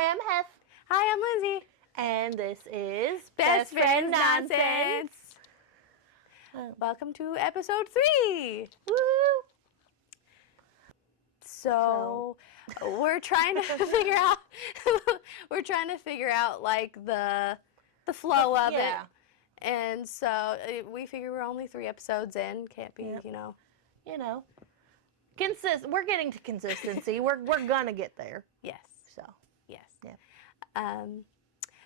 Hi, I'm Heff. Hi, I'm Lindsay. And this is Best Friends Nonsense. Welcome to episode 3. Woo! So we're trying to figure out like the flow of it. And so we figure we're only 3 episodes in. Can't be, We're getting to consistency. we're gonna get there. Yes. So. Yes. Yeah.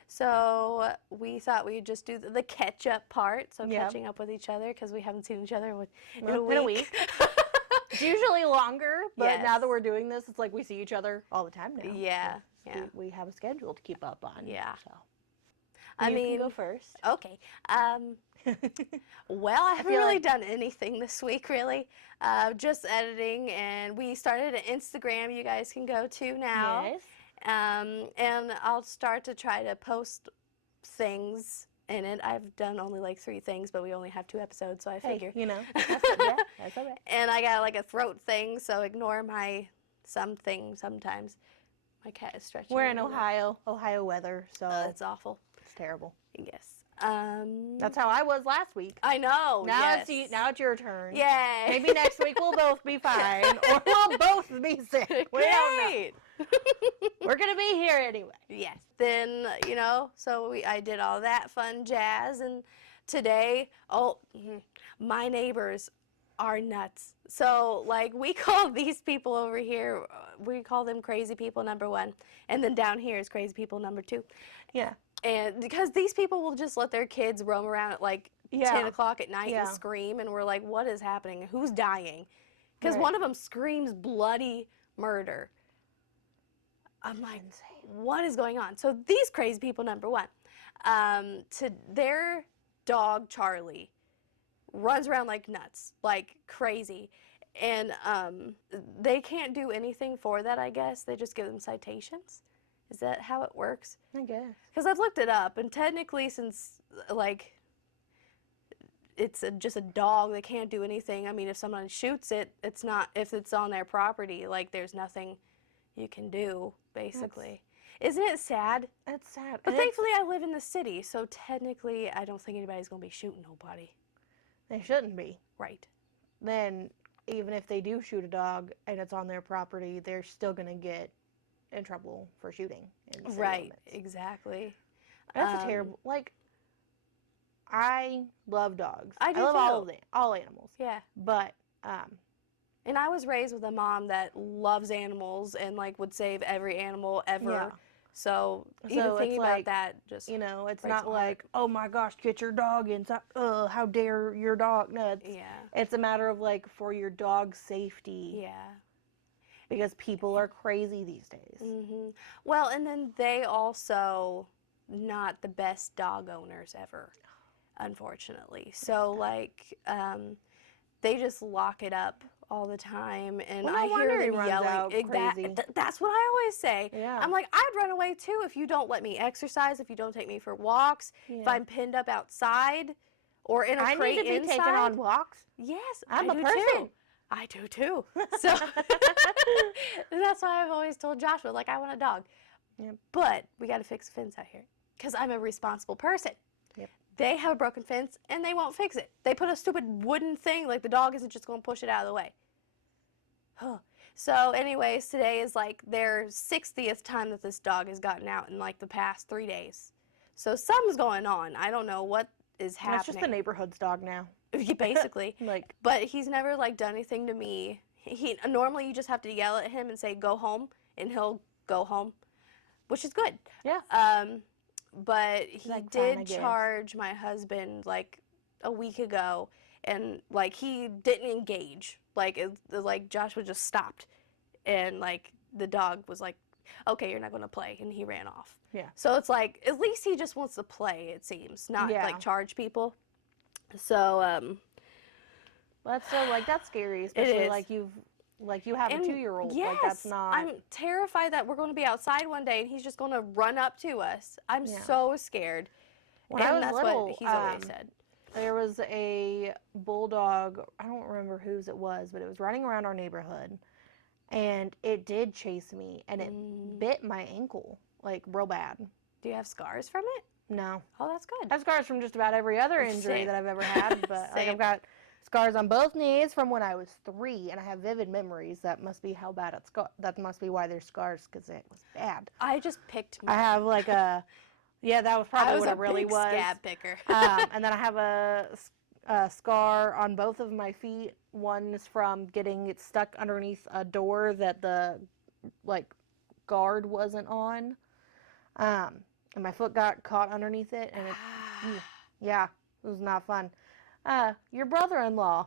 So we thought we'd just do the catch-up part, so catching up with each other, because we haven't seen each other in a week. It's usually longer, but now that we're doing this, it's like we see each other all the time now. Yeah. We have a schedule to keep up on. Yeah. So. You can go first. Okay. Well, I haven't really done anything this week, really. Just editing, and we started an Instagram you guys can go to now. Yes. And I'll start to try to post things in it. I've done only like 3 things, but we only have 2 episodes, so I figure. That's all right. And I got like a throat thing, so ignore my something sometimes. My cat is stretching. We're in Ohio weather, so it's awful. It's terrible. Yes. That's how I was last week. I know. Now it's your turn. Yay. Maybe next week we'll both be fine, or we'll both be sick. We don't know. We're gonna be here anyway. Yes. Then so I did all that fun jazz, and today, my neighbors are nuts. So like we call these people over here, we call them crazy people number 1, and then down here is crazy people number 2. Yeah. And because these people will just let their kids roam around at like 10 o'clock at night and scream, and we're like, what is happening? Who's dying? Because one of them screams bloody murder. I'm like, what is going on? So these crazy people, number 1, to their dog, Charlie, runs around like nuts, like crazy. And they can't do anything for that, I guess. They just give them citations. Is that how it works? I guess. Because I've looked it up, and technically, since like it's just a dog, they can't do anything. I mean, if someone shoots it, it's not, if it's on their property, like there's nothing you can do, basically. Isn't it sad? It's sad. But thankfully, I live in the city, so technically, I don't think anybody's going to be shooting nobody. They shouldn't be. Right. Then, even if they do shoot a dog and it's on their property, they're still going to get in trouble for shooting in city limits. Exactly. That's a terrible, like, I love dogs. I do love too. all animals. Yeah. But, and I was raised with a mom that loves animals and like would save every animal ever. Yeah. So even thinking about that, just it's not like, oh my gosh, get your dog inside. How dare your dog? No, it's a matter of like for your dog's safety. Yeah. Because people are crazy these days. Mm-hmm. Well, and then they also not the best dog owners ever, unfortunately. So like they just lock it up all the time, and I hear them yelling. That's what I always say. Yeah. I'm like, I'd run away too if you don't let me exercise, if you don't take me for walks, if I'm pinned up outside or in a crate inside. I need to be taken on walks. Yes, I'm a person. Too. I do too. So that's why I've always told Joshua, like, I want a dog. Yep. But we got to fix a fence out here because I'm a responsible person. Yep. They have a broken fence and they won't fix it. They put a stupid wooden thing, like the dog isn't just going to push it out of the way. So anyways, today is like their 60th time that this dog has gotten out in like the past 3 days. So something's going on. I don't know what is happening. It's just the neighborhood's dog now. Basically. But he's never like done anything to me. He normally you just have to yell at him and say go home, and he'll go home, which is good. Yeah. But he did charge my husband like a week ago, and like he didn't engage. Like Joshua just stopped, and like the dog was like, okay, you're not going to play, and he ran off. Yeah. So it's like at least he just wants to play, it seems, not like charge people. So that's scary, especially like you have a 2-year-old. Yes, like that's not. I'm terrified that we're going to be outside one day and he's just going to run up to us. I'm so scared. When I was that's little, what he's always said. There was a bulldog, I don't remember whose it was, but it was running around our neighborhood, and it did chase me, and it bit my ankle like real bad. Do you have scars from it? No. Oh, that's good. I have scars from just about every other injury that I've ever had, but like, I've got scars on both knees from when I was 3, and I have vivid memories. That must be how bad that must be why there's scars, because it was bad. I just picked mine. I have like a, that was probably what it really was. I was a big scab picker. And then I have a scar on both of my feet. One's from getting it stuck underneath a door that the like guard wasn't on. And my foot got caught underneath it, and it was not fun. Your brother-in-law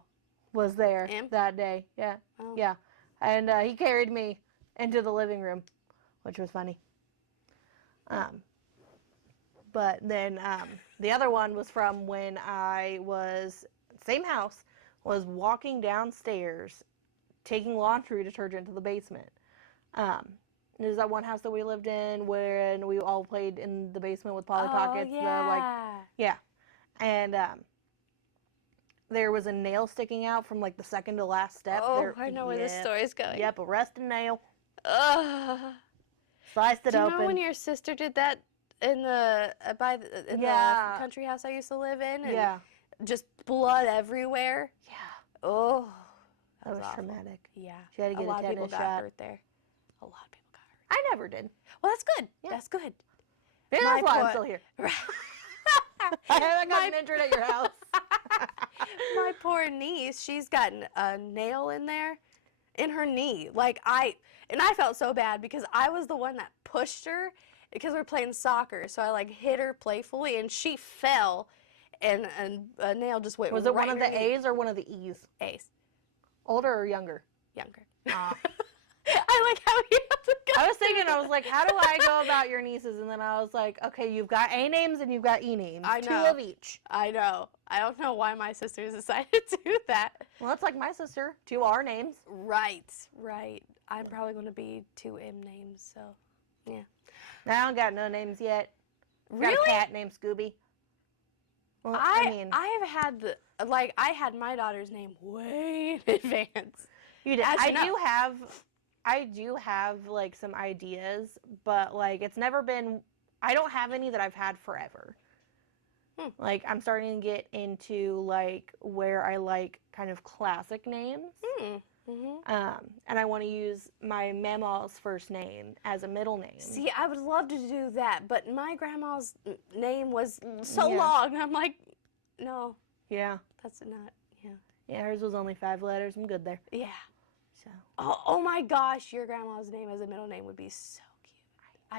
was there that day. Yeah, yeah. And he carried me into the living room, which was funny. But then the other one was from when I was, same house, was walking downstairs, taking laundry detergent to the basement. There's that one house that we lived in when we all played in the basement with Polly Pockets. Yeah. And there was a nail sticking out from like the second to last step. Oh, I know where this story's going. Yep, a rusted nail. Ugh. Sliced it open. Do you remember when your sister did that in the the country house I used to live in? And just blood everywhere. Yeah. Oh, that was traumatic. Yeah. She had to get a tetanus shot. A lot of people got hurt there. A lot of people got hurt. I never did. Well, that's good. Yeah. That's good. Maybe that's why I'm still here. I haven't gotten injured at your house. My poor niece, she's gotten a nail in there, in her knee. I felt so bad because I was the one that pushed her because we were playing soccer. So I hit her playfully, and she fell, and a nail just went right in her knee. Was it one of the A's or one of the E's? A's. Older or younger? Younger. I like how you have to go. I was thinking, how do I go about your nieces? And then I was like, okay, you've got A names and you've got E names. I know. 2 of each. I know. I don't know why my sisters decided to do that. Well, that's like my sister. 2 R names. Right. I'm probably going to be 2 M names, so, yeah. I don't got no names yet. Really? Got a cat named Scooby. Well, I have had I had my daughter's name way in advance. You did. I do have some ideas, but it's never been. I don't have any that I've had forever. I'm starting to get into where I like kind of classic names. And I want to use my mama's first name as a middle name. See, I would love to do that, but my grandma's name was so long. I'm like, no. Yeah. That's not. Yeah. Yeah, hers was only 5 letters. I'm good there. Yeah. So. Oh my gosh, your grandma's name as a middle name would be so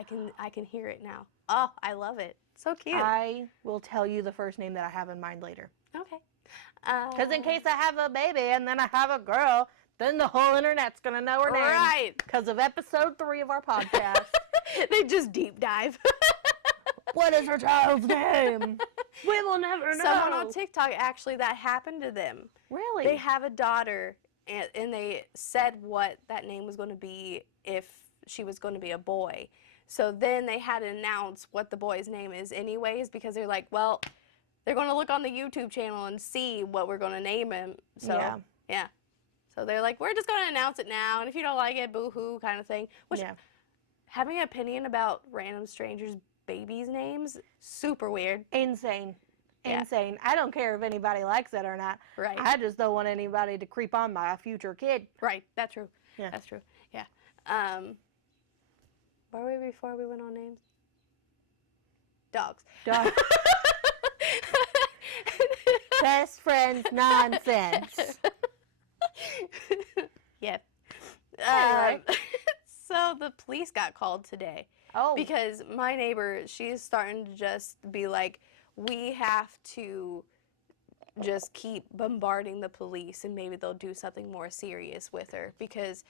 cute. I can hear it now. Oh, I love it. So cute. I will tell you the first name that I have in mind later. Okay. Because in case I have a baby and then I have a girl, then the whole internet's going to know her name. Right. Because of episode 3 of our podcast. They just deep dive. What is her child's name? We will never know. Someone on TikTok, actually, that happened to them. Really? They have a daughter, and they said what that name was going to be if she was going to be a boy. So then they had to announce what the boy's name is anyways, because they're like, well, they're going to look on the YouTube channel and see what we're going to name him. So, yeah. So they're like, we're just going to announce it now, and if you don't like it, boo-hoo kind of thing. Which, having an opinion about random strangers' babies' names, super weird. Insane. Yeah. Insane. I don't care if anybody likes it or not. Right. I just don't want anybody to creep on my future kid. Right. That's true. Yeah. That's true. Yeah. Where were we before we went on names? Dogs. Best friends nonsense. Yeah. Anyway. So the police got called today. Oh. Because my neighbor, she's starting to just be like, we have to just keep bombarding the police and maybe they'll do something more serious with her. Because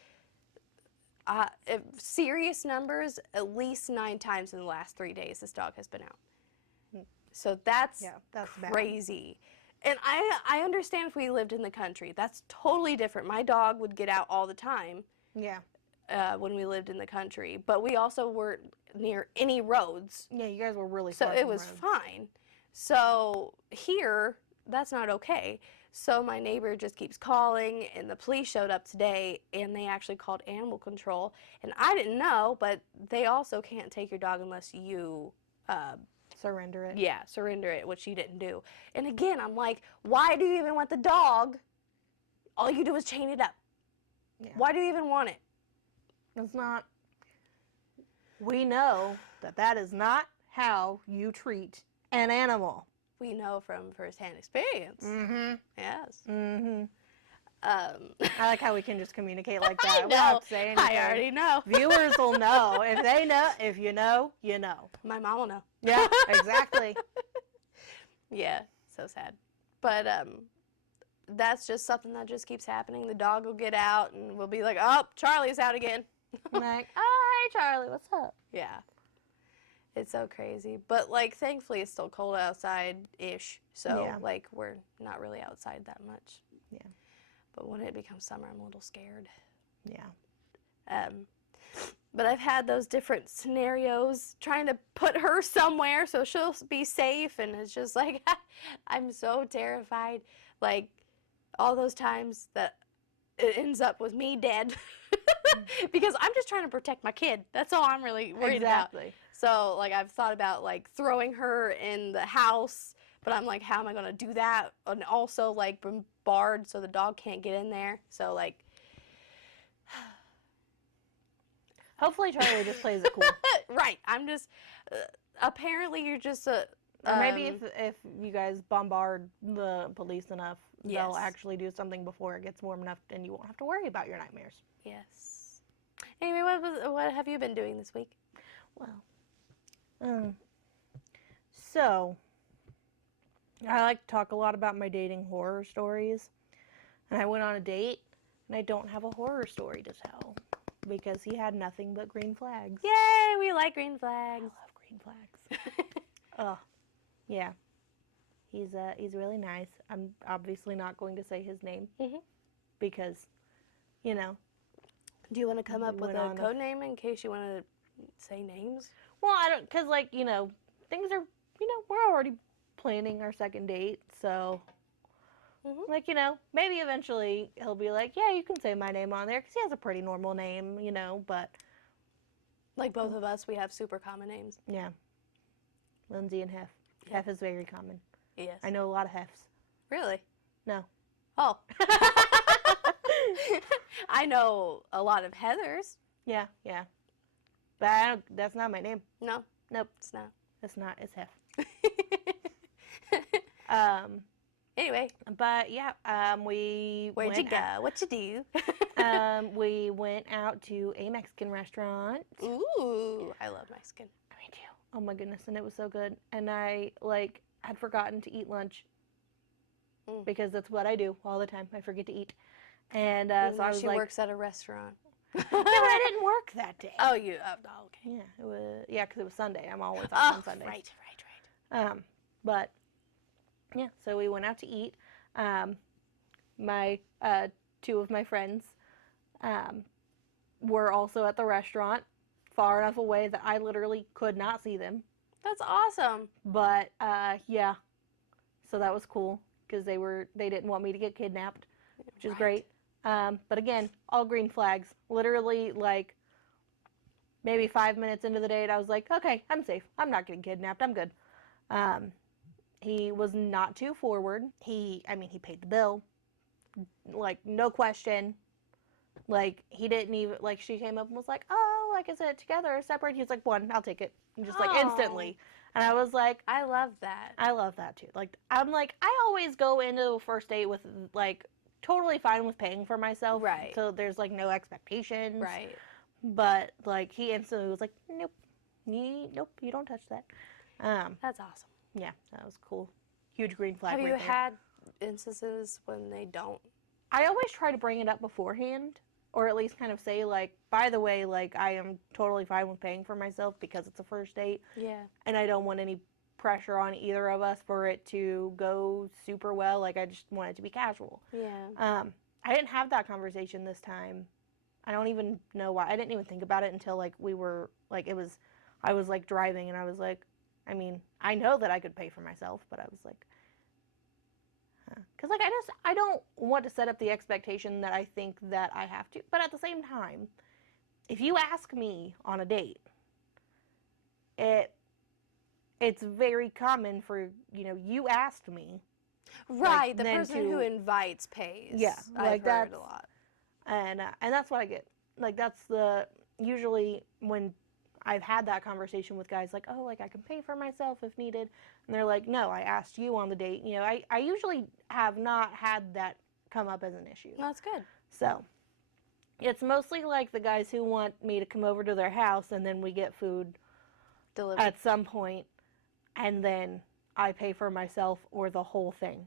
if serious numbers, at least 9 times in the last 3 days this dog has been out. So that's crazy. Bad. And I understand if we lived in the country. That's totally different. My dog would get out all the time. Yeah. When we lived in the country. But we also weren't near any roads. Yeah, you guys were really far So it was fine. So here, that's not okay. So my neighbor just keeps calling, and the police showed up today, and they actually called animal control. And I didn't know, but they also can't take your dog unless you surrender it. Yeah, surrender it, which you didn't do. And again, I'm like, why do you even want the dog? All you do is chain it up. Yeah. Why do you even want it? It's not. We know that is not how you treat an animal. We know from firsthand experience. Mm-hmm. Yes. Mm-hmm. I like how we can just communicate like that. I know. We don't have to say anything. I already know. Viewers will know. If they know, if you know, you know. My mom will know. Yeah, exactly. Yeah, so sad. But that's just something that just keeps happening. The dog will get out and we'll be like, oh, Charlie's out again. Like, oh, hey, Charlie, what's up? Yeah. It's so crazy. But, like, thankfully it's still cold outside-ish. So, yeah. Like, we're not really outside that much. Yeah. But when it becomes summer, I'm a little scared. Yeah. But I've had those different scenarios trying to put her somewhere so she'll be safe. And it's just like, I'm so terrified. Like, all those times that it ends up with me dead. Because I'm just trying to protect my kid. That's all I'm really worried about. So, like, I've thought about, like, throwing her in the house. But I'm like, how am I going to do that? And also, like, barred so the dog can't get in there. So, like... Hopefully Charlie just plays it cool. Right. I'm just... apparently you're just a... or maybe if you guys bombard the police enough, they'll actually do something before it gets warm enough and you won't have to worry about your nightmares. Yes. Anyway, what have you been doing this week? Well, so... I like to talk a lot about my dating horror stories. And I went on a date, and I don't have a horror story to tell. Because he had nothing but green flags. Yay! We like green flags. I love green flags. Oh, yeah. He's really nice. I'm obviously not going to say his name. Mm-hmm. Because, you know. Do you want to come up with a code name in case you want to say names? Well, I don't, because, like, you know, things are, you know, we're already planning our second date, so, like, you know, maybe eventually he'll be like, yeah, you can say my name on there, because he has a pretty normal name, you know, but. Like both of us, we have super common names. Yeah. Lindsey and Heff. Yeah. Heff is very common. Yes. I know a lot of Heffs. Really? No. Oh. I know a lot of Heathers. Yeah, yeah. But that's not my name. No. Nope. It's not. It's not. It's Heff. Anyway. But yeah, Where'd you go? What you do? We went out to a Mexican restaurant. Ooh, I love Mexican. Me too. Oh my goodness, and it was so good. And I, like, had forgotten to eat lunch. Because that's what I do all the time. I forget to eat. And so I was she like... She works at a restaurant. Yeah, but I didn't work that day. Oh, you... Oh, okay. Yeah, it was... Yeah, because it was Sunday. I'm always off on Sundays. Right. But... Yeah, so we went out to eat. My two of my friends were also at the restaurant, far enough away that I literally could not see them. That's awesome. But yeah, so that was cool because they didn't want me to get kidnapped, which is great. But again, all green flags. Literally, like maybe 5 minutes into the date, I was like, okay, I'm safe. I'm not getting kidnapped. I'm good. He was not too forward. He paid the bill. Like, no question. Like, he didn't even, like, she came up and was like, oh, like, is it together or separate? He was like, one, I'll take it. And just, like, instantly. And I was like... I love that. I love that, too. Like, I'm like, I always go into a first date with, like, totally fine with paying for myself. Right. So there's, like, no expectations. Right. But, like, he instantly was like, nope. Nope, you don't touch that. That's awesome. Yeah, that was cool. Huge green flag. Have you had instances when they don't? I always try to bring it up beforehand, or at least kind of say, like, by the way, like, I am totally fine with paying for myself because it's a first date. Yeah. And I don't want any pressure on either of us for it to go super well. Like, I just want it to be casual. Yeah. I didn't have that conversation this time. I don't even know why. I didn't even think about it until, like, we were, like, I was, like, driving, and I was like, I mean, I know that I could pay for myself, but I was like, because Because, like, I don't want to set up the expectation that I think that I have to. But at the same time, if you ask me on a date, it's very common for, you asked me. Right, like, the person who invites pays. Yeah, I've heard a lot. And that's what I get. Like, that's usually when I've had that conversation with guys, like, oh, like, I can pay for myself if needed. And they're like, no, I asked you on the date. I usually have not had that come up as an issue. That's good. So, it's mostly like the guys who want me to come over to their house and then we get food delivered at some point, and then I pay for myself or the whole thing.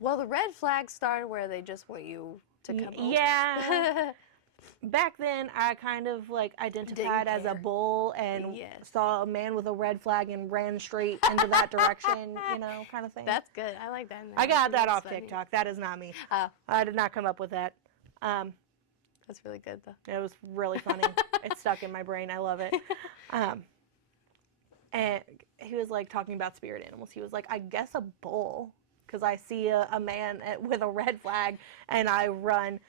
Well, the red flags started where they just want you to come over. Yeah. Back then, I kind of, like, identified as a bull and saw a man with a red flag and ran straight into that direction, kind of thing. That's good. I like that. I got that off TikTok. That is not me. Oh. I did not come up with that. That's really good, though. It was really funny. It stuck in my brain. I love it. And he was, like, talking about spirit animals. He was like, I guess a bull, because I see a man with a red flag, and I run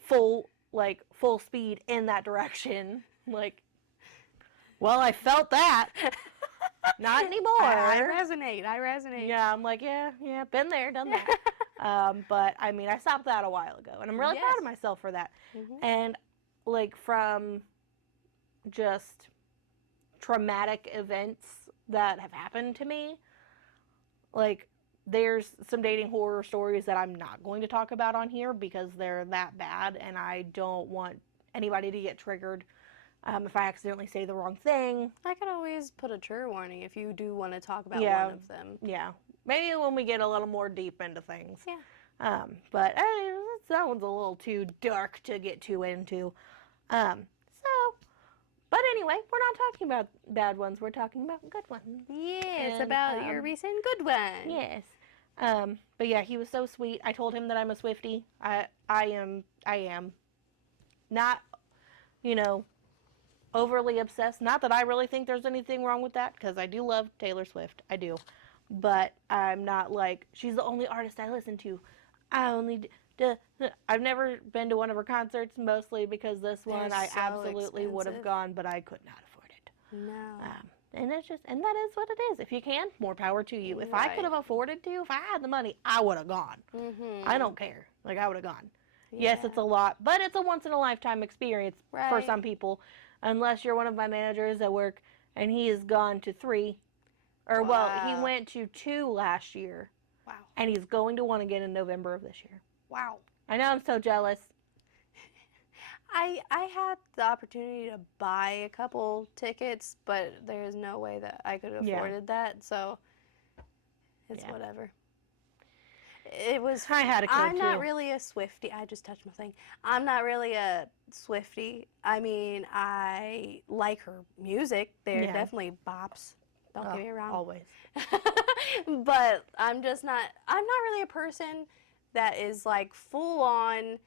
full speed in that direction. Like, well, I felt that. Not anymore. I resonate. Yeah, I'm like, yeah, been there, done that. But, I mean, I stopped that a while ago, and I'm really proud of myself for that. Mm-hmm. And, like, from just traumatic events that have happened to me, like, there's some dating horror stories that I'm not going to talk about on here because they're that bad, and I don't want anybody to get triggered if I accidentally say the wrong thing. I could always put a trigger warning if you do want to talk about one of them. Yeah. Maybe when we get a little more deep into things. Yeah. But that one's a little too dark to get too into. But anyway, we're not talking about bad ones. We're talking about good ones. Yes, about your recent good one. Yes. But yeah, he was so sweet. I told him that I'm a Swiftie. I am not, overly obsessed. Not that I really think there's anything wrong with that, because I do love Taylor Swift. I do. But I'm not like, she's the only artist I listen to. I've never been to one of her concerts, mostly because this one I absolutely would have gone, but I could not afford it. No. And that is what it is. If you can, more power to you. If I could have afforded to, if I had the money, I would have gone. Mm-hmm. I don't care. Like, I would have gone. Yeah. Yes, it's a lot, but it's a once-in-a-lifetime experience for some people. Unless you're one of my managers at work, and he has gone to 3. Or, well, he went to 2 last year. Wow. And he's going to one again in November of this year. Wow. I know, I'm so jealous. I had the opportunity to buy a couple tickets, but there's no way that I could have afforded that, so it's whatever. It was. I had a kid I'm too. not really a Swiftie. I just touched my thing. I'm not really a Swiftie. I mean, I like her music. They're definitely bops. Don't get me wrong. Always. But I'm not really a person that is like full on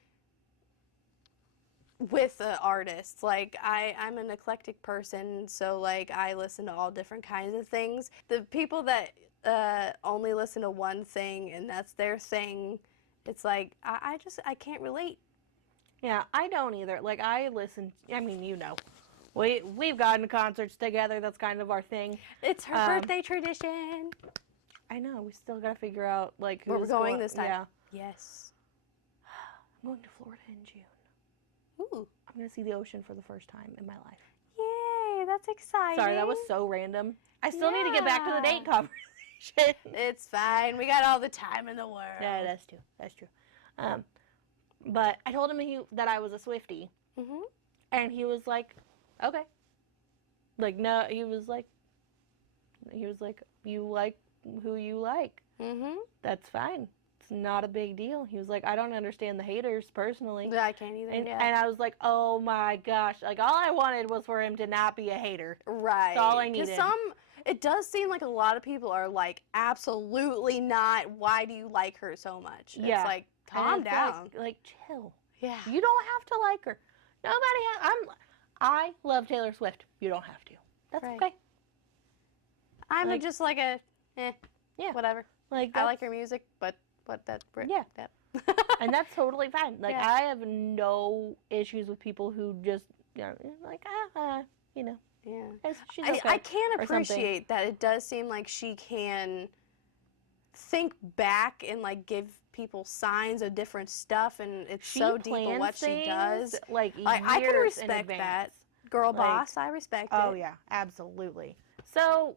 with the artists. Like, I'm an eclectic person, so like I listen to all different kinds of things. The people that only listen to one thing and that's their thing, it's like I can't relate. Yeah, I don't either. Like, I listen, I mean, we've gone to concerts together. That's kind of our thing. It's her birthday tradition. I know. We still got to figure out, like, who's where we're going this time. Yeah. Yes. I'm going to Florida in June. Ooh. I'm going to see the ocean for the first time in my life. Yay, that's exciting. Sorry, that was so random. I still need to get back to the date conversation. It's fine. We got all the time in the world. Yeah, that's true. That's true. But I told him that I was a Swiftie. Mm-hmm. And he was like, okay. Like, no, he was like, you like who you like. Mm-hmm. That's fine. It's not a big deal. He was like, I don't understand the haters personally. I can't either. And I was like, oh my gosh. Like, all I wanted was for him to not be a hater. Right. That's all I needed. Because it does seem like a lot of people are like, absolutely not. Why do you like her so much? Yeah. It's like, calm down. Like, chill. Yeah. You don't have to like her. I love Taylor Swift. You don't have to. That's okay. I'm just like yeah, whatever. Like, I like your music, but that. Yeah. That. And that's totally fine. Like, Yeah. I have no issues with people who just, like, you know. Yeah. She's okay, I can or something. appreciate that it does seem like she can think back and, like, give people signs of different stuff, and it's She so deep in what plans she does. things, like, I can years in respect advance. that. Girl Like, boss, I respect it. Oh, yeah, absolutely. So,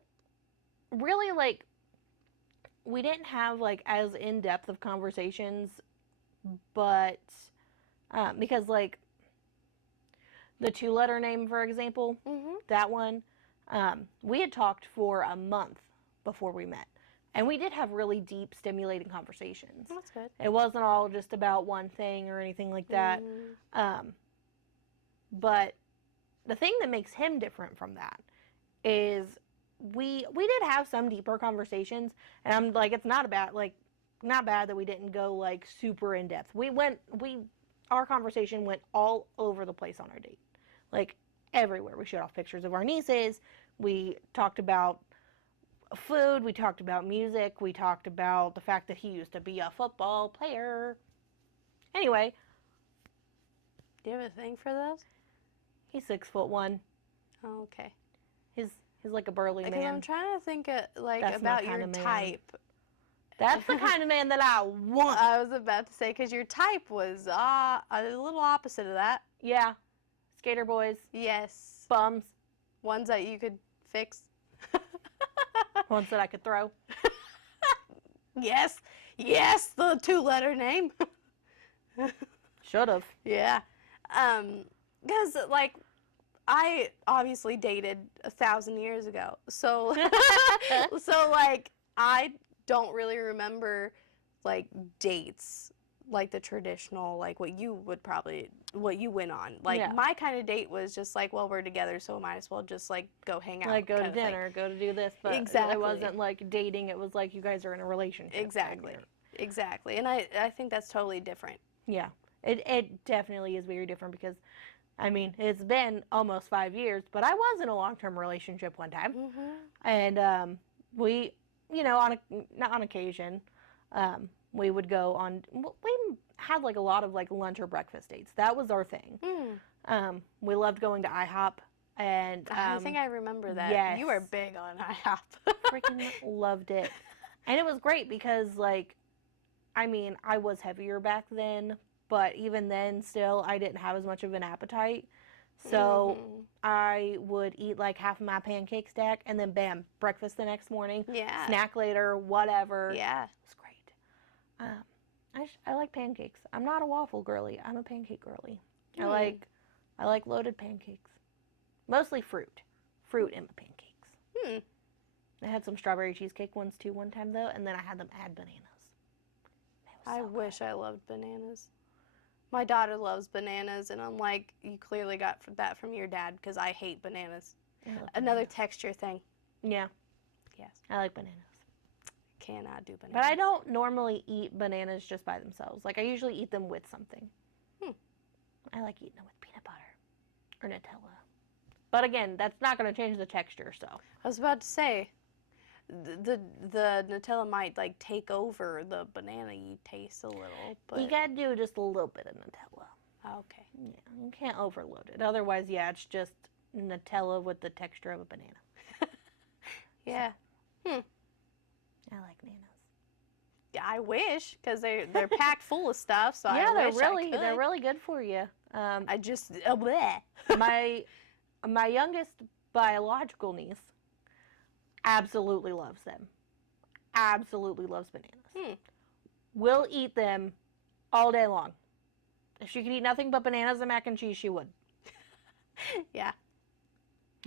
really, like, we didn't have, like, as in-depth of conversations, but, because, like, the 2-letter name, for example, that one, we had talked for a month before we met. And we did have really deep, stimulating conversations. That's good. It wasn't all just about one thing or anything like that. But the thing that makes him different from that is we did have some deeper conversations, and I'm like, it's not bad that we didn't go, like, super in depth. Our conversation went all over the place on our date, like, everywhere. We showed off pictures of our nieces. We talked about food. We talked about music. We talked about the fact that he used to be a football player. Anyway, do you have a thing for those? He's 6'1". Oh, okay. He's like a burly man. Because I'm trying to think That's about your type. That's the kind of man that I want. I was about to say, because your type was a little opposite of that. Yeah. Skater boys. Yes. Bums. Ones that you could fix. Ones that I could throw. Yes. Yes, the 2-letter name. Should've. Yeah. Because, like, I obviously dated 1,000 years ago. So, like, I don't really remember, like, dates, like the traditional, like what you went on. Like, Yeah. My kind of date was just like, well, we're together, so might as well just, like, go hang out. Like, go to dinner, go to do this. But exactly. It wasn't like dating. It was like you guys are in a relationship. Exactly. Exactly. And I think that's totally different. Yeah. It definitely is very different because, I mean, it's been almost 5 years, but I was in a long-term relationship one time. And we, not on occasion, we would go on, we had, like, a lot of, like, lunch or breakfast dates. That was our thing. We loved going to IHOP. And I think I remember that. Yes. You were big on IHOP. Freaking loved it. And it was great because, like, I mean, I was heavier back then, but even then, still, I didn't have as much of an appetite. So I would eat, like, half of my pancake stack, and then, bam, breakfast the next morning. Yeah. Snack later, whatever. Yeah. It was great. I like pancakes. I'm not a waffle girly. I'm a pancake girly. I like loaded pancakes. Mostly fruit. Fruit in my pancakes. I had some strawberry cheesecake ones, too, one time, though, and then I had them add bananas. I wish I loved bananas. My daughter loves bananas, and I'm like, you clearly got that from your dad, because I hate bananas. Another texture thing. Yeah. Yes. I like bananas. Cannot do bananas. But I don't normally eat bananas just by themselves. Like, I usually eat them with something. I like eating them with peanut butter or Nutella. But again, that's not going to change the texture, so. I was about to say, the Nutella might, like, take over the banana-y taste a little, but... You gotta do just a little bit of Nutella. Okay. Yeah, you can't overload it. Otherwise, yeah, it's just Nutella with the texture of a banana. Yeah. I like bananas. Yeah, I wish, because they're packed full of stuff, so yeah, I wish they're really good for you. I just... bleh. My youngest biological niece absolutely loves them. Absolutely loves bananas. Will eat them all day long. If she could eat nothing but bananas and mac and cheese, she would. Yeah.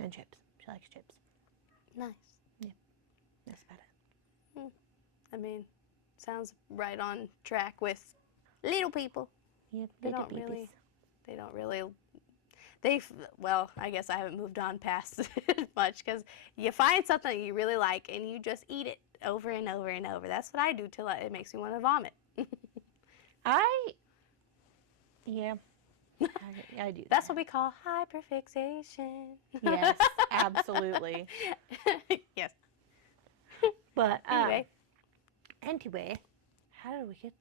And chips. She likes chips. Nice. Yeah. That's about it. I mean, sounds right on track with little people. Yeah, They don't really... well, I guess I haven't moved on past it much, because you find something you really like and you just eat it over and over and over. That's what I do till it makes me want to vomit. Yeah. I do. That's what we call hyperfixation. Yes, absolutely. Yes. But anyway, Anyway, how did we get...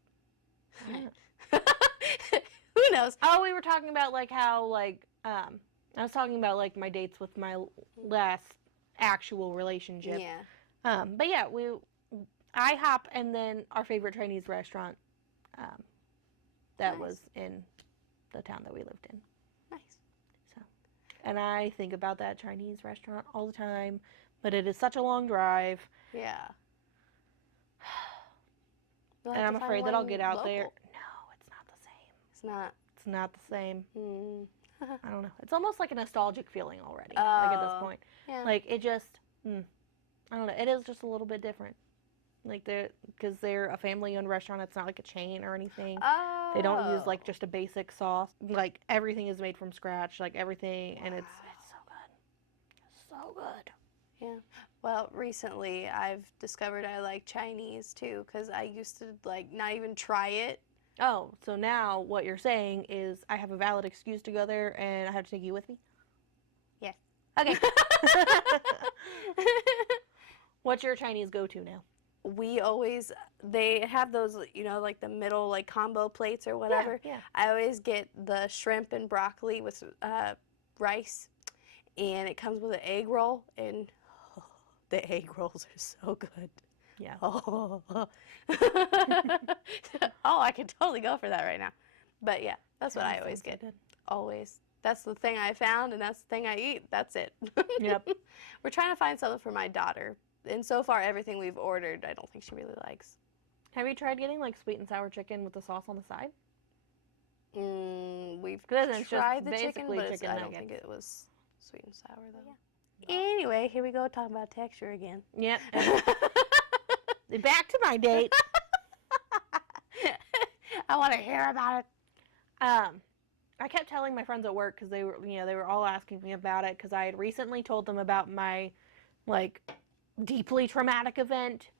Who knows? Oh, we were talking about, like, how, like, I was talking about, like, my dates with my last actual relationship. Yeah. But yeah, IHOP and then our favorite Chinese restaurant that was in the town that we lived in. Nice. So, and I think about that Chinese restaurant all the time, but it is such a long drive. Yeah. And I'm afraid that I'll get out there. No, it's not the same. It's not. It's not the same. Mm. I don't know. It's almost like a nostalgic feeling already. Oh. Like at this point. Yeah. Like it just, I don't know. It is just a little bit different. Like because they're a family-owned restaurant. It's not like a chain or anything. Oh. They don't use like just a basic sauce. Like everything is made from scratch. Like everything, and it's so good. It's so good. Yeah. Well, recently I've discovered I like Chinese too, because I used to like not even try it. Oh, so now what you're saying is I have a valid excuse to go there and I have to take you with me? Yes. Okay. What's your Chinese go-to now? They have those, like the middle, like combo plates or whatever. Yeah. I always get the shrimp and broccoli with rice, and it comes with an egg roll, and the egg rolls are so good. Yeah. Oh, I could totally go for that right now. But yeah, that's what I always get. Good. Always. That's the thing I found, and that's the thing I eat. That's it. Yep. We're trying to find something for my daughter. And so far, everything we've ordered, I don't think she really likes. Have you tried getting like sweet and sour chicken with the sauce on the side? We've It's tried the just chicken, basically but chicken I don't nuggets. think it was sweet and sour, though. Yeah. Anyway, here we go talking about texture again. Yep. Back to my date. I want to hear about it. I kept telling my friends at work because they were all asking me about it because I had recently told them about my, like, deeply traumatic event.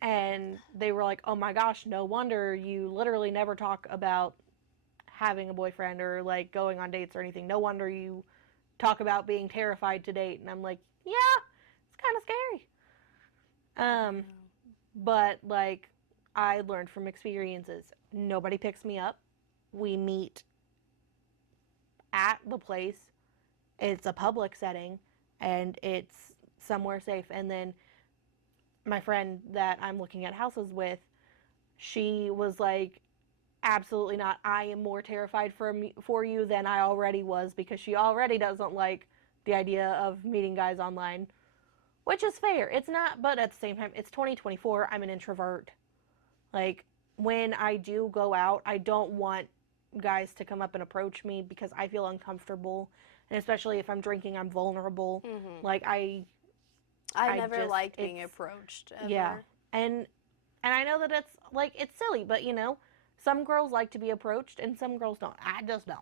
And they were like, oh my gosh, no wonder you literally never talk about having a boyfriend or, like, going on dates or anything. No wonder you talk about being terrified to date. And I'm like, yeah, it's kind of scary. But, like, I learned from experiences. Nobody picks me up. We meet at the place. It's a public setting, and it's somewhere safe. And then my friend that I'm looking at houses with, she was like, absolutely not. I am more terrified for you than I already was, because she already doesn't like the idea of meeting guys online, which is fair. It's not, but at the same time, it's 2024. I'm an introvert. Like, when I do go out, I don't want guys to come up and approach me because I feel uncomfortable. And especially if I'm drinking, I'm vulnerable. Mm-hmm. Like, I never liked being approached, ever. Yeah. And I know that it's, like, it's silly, but, some girls like to be approached and some girls don't. I just don't.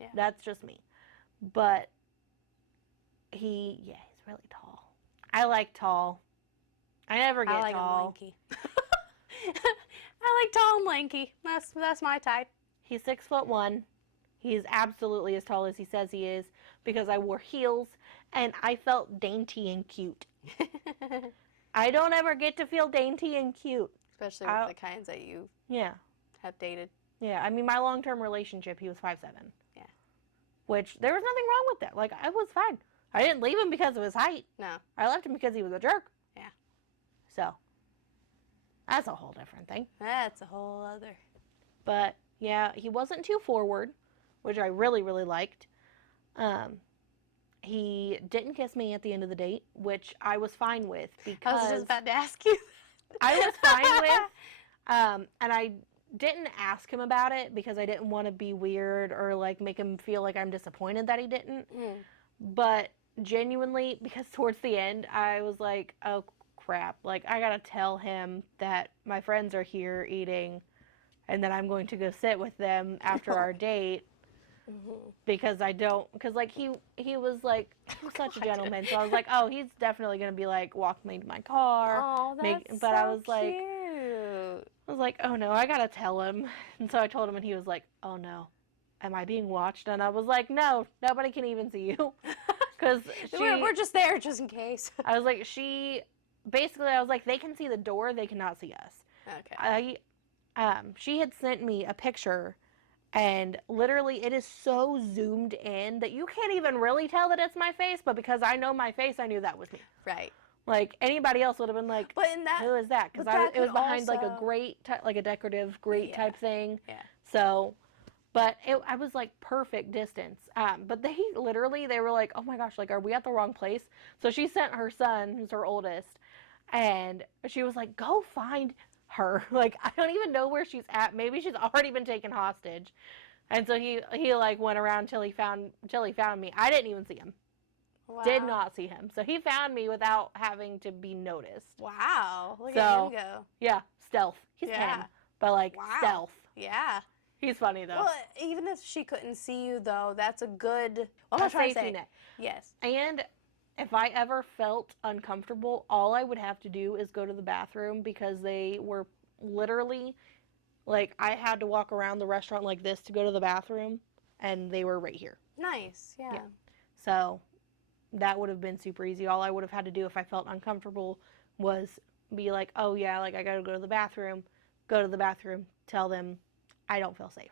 Yeah. That's just me. But he's really tall. I like tall. I never get I like tall. him lanky. I like tall and lanky. That's my type. He's 6'1". He's absolutely as tall as he says he is, because I wore heels and I felt dainty and cute. I don't ever get to feel dainty and cute. Especially with the kinds that you have dated. Yeah, I mean, my long-term relationship, he was 5'7". Yeah. Which, there was nothing wrong with that. Like, I was fine. I didn't leave him because of his height. No. I left him because he was a jerk. Yeah. So, that's a whole different thing. That's a whole other. But, yeah, he wasn't too forward, which I really, really liked. He didn't kiss me at the end of the date, which I was fine with, because... I was just about to ask you. I was fine with, and I didn't ask him about it because I didn't want to be weird or, like, make him feel like I'm disappointed that he didn't. But genuinely, because towards the end, I was like, oh, crap. Like, I gotta tell him that my friends are here eating and that I'm going to go sit with them after our date. Because like, he was, like, such a gentleman. So I was like, oh, he's definitely going to be, like, walking me to my car. Oh, that's but so I was like, cute. I was like, oh no, I got to tell him. And so I told him, and he was like, oh no, am I being watched? And I was like, no, nobody can even see you. Because we're just there just in case. I was like, she basically I was like, they can see the door, they cannot see us. Okay. She had sent me a picture, and literally it is so zoomed in that you can't even really tell that it's my face, but because I know my face, I knew that was me. Right. Like, anybody else would have been like, who is that? Because it was behind, like, a grate, like a decorative grate type thing. Yeah. So, but I was, like, perfect distance. But they were like, oh my gosh, like, are we at the wrong place? So she sent her son, who's her oldest, and she was like, go find her. Like, I don't even know where she's at. Maybe she's already been taken hostage. And so he like, went around till he found me. I didn't even see him. Wow. Did not see him. So he found me without having to be noticed. Wow. Look at him go. Yeah, stealth. He's 10, but like stealth. Yeah. He's funny though. Well, even if she couldn't see you though, that's a good safety net. Yes. And if I ever felt uncomfortable, all I would have to do is go to the bathroom, because they were literally, like, I had to walk around the restaurant like this to go to the bathroom, and they were right here. Nice. Yeah. So that would have been super easy. All I would have had to do if I felt uncomfortable was be like, oh yeah, like, I gotta go to the bathroom, tell them I don't feel safe,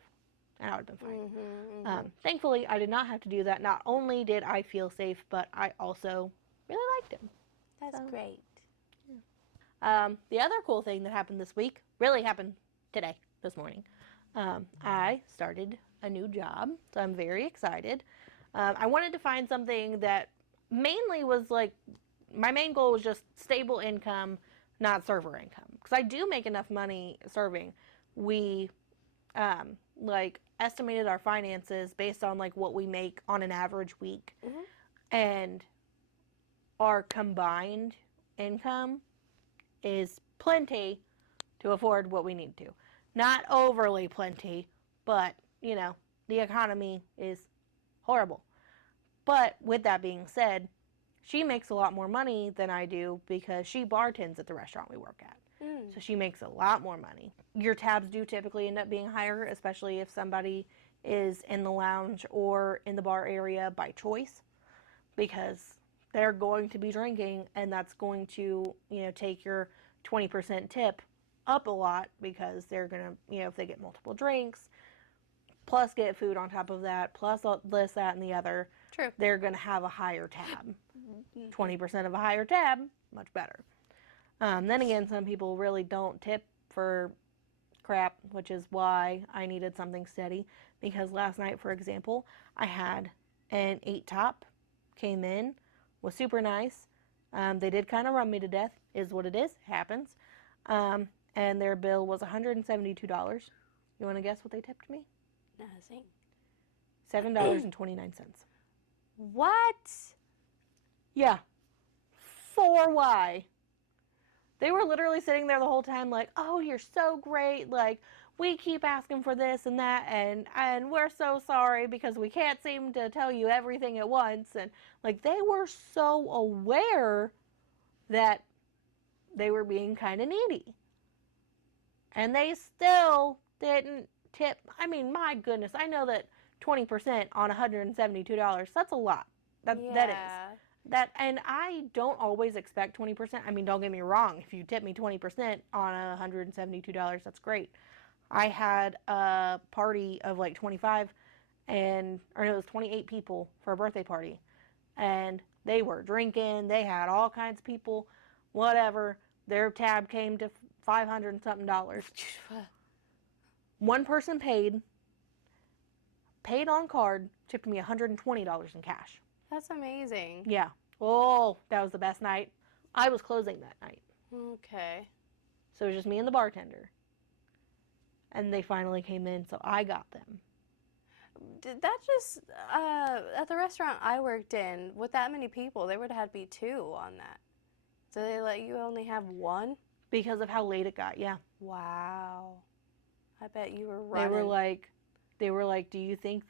and I would have been fine. Thankfully, I did not have to do that. Not only did I feel safe, but I also really liked him. That's great. Yeah. The other cool thing that happened this week really happened this morning. I started a new job, so I'm very excited. I wanted to find something that mainly was like, my main goal was just stable income, not server income. Because I do make enough money serving. We, like, estimated our finances based on, like, what we make on an average week. And our combined income is plenty to afford what we need to. Not overly plenty, but, you know, the economy is horrible. But with that being said, she makes a lot more money than I do because she bartends at the restaurant we work at. So she makes a lot more money. Your tabs do typically end up being higher, especially if somebody is in the lounge or in the bar area by choice, because they're going to be drinking, and that's going to, you know, take your 20% tip up a lot, because they're going to, you know, if they get multiple drinks, plus get food on top of that, plus this, that, and the other, they're going to have a higher tab. 20% of a higher tab, much better. Then again, some people really don't tip for crap, which is why I needed something steady. Because last night, for example, I had an 8 top, came in, was super nice. They did kind of run me to death, is what it is, happens. And their bill was $172. You want to guess what they tipped me? Nothing. $7.29. What? Yeah. For why? They were literally sitting there the whole time like, oh, you're so great. Like, we keep asking for this and that, and we're so sorry because we can't seem to tell you everything at once. And, like, they were so aware that they were being kind of needy. And they still didn't tip. I mean, my goodness, I know that 20% on $172, that's a lot. That is. That, and I don't always expect 20%. I mean, don't get me wrong. If you tip me 20% on $172, that's great. I had a party of like 25, or no, it was 28 people for a birthday party. And they were drinking. They had all kinds of people, whatever. Their tab came to $500 and something. One person paid on card, tipped me $120 in cash. That's amazing. Yeah. Oh, that was the best night. I was closing that night. Okay. So it was just me and the bartender. And they finally came in, so I got them. Did that just, at the restaurant I worked in, with that many people, there would have had to be 2 on that. So they let you only have 1? Because of how late it got, yeah. Wow. I bet you were running. They were like, do you think,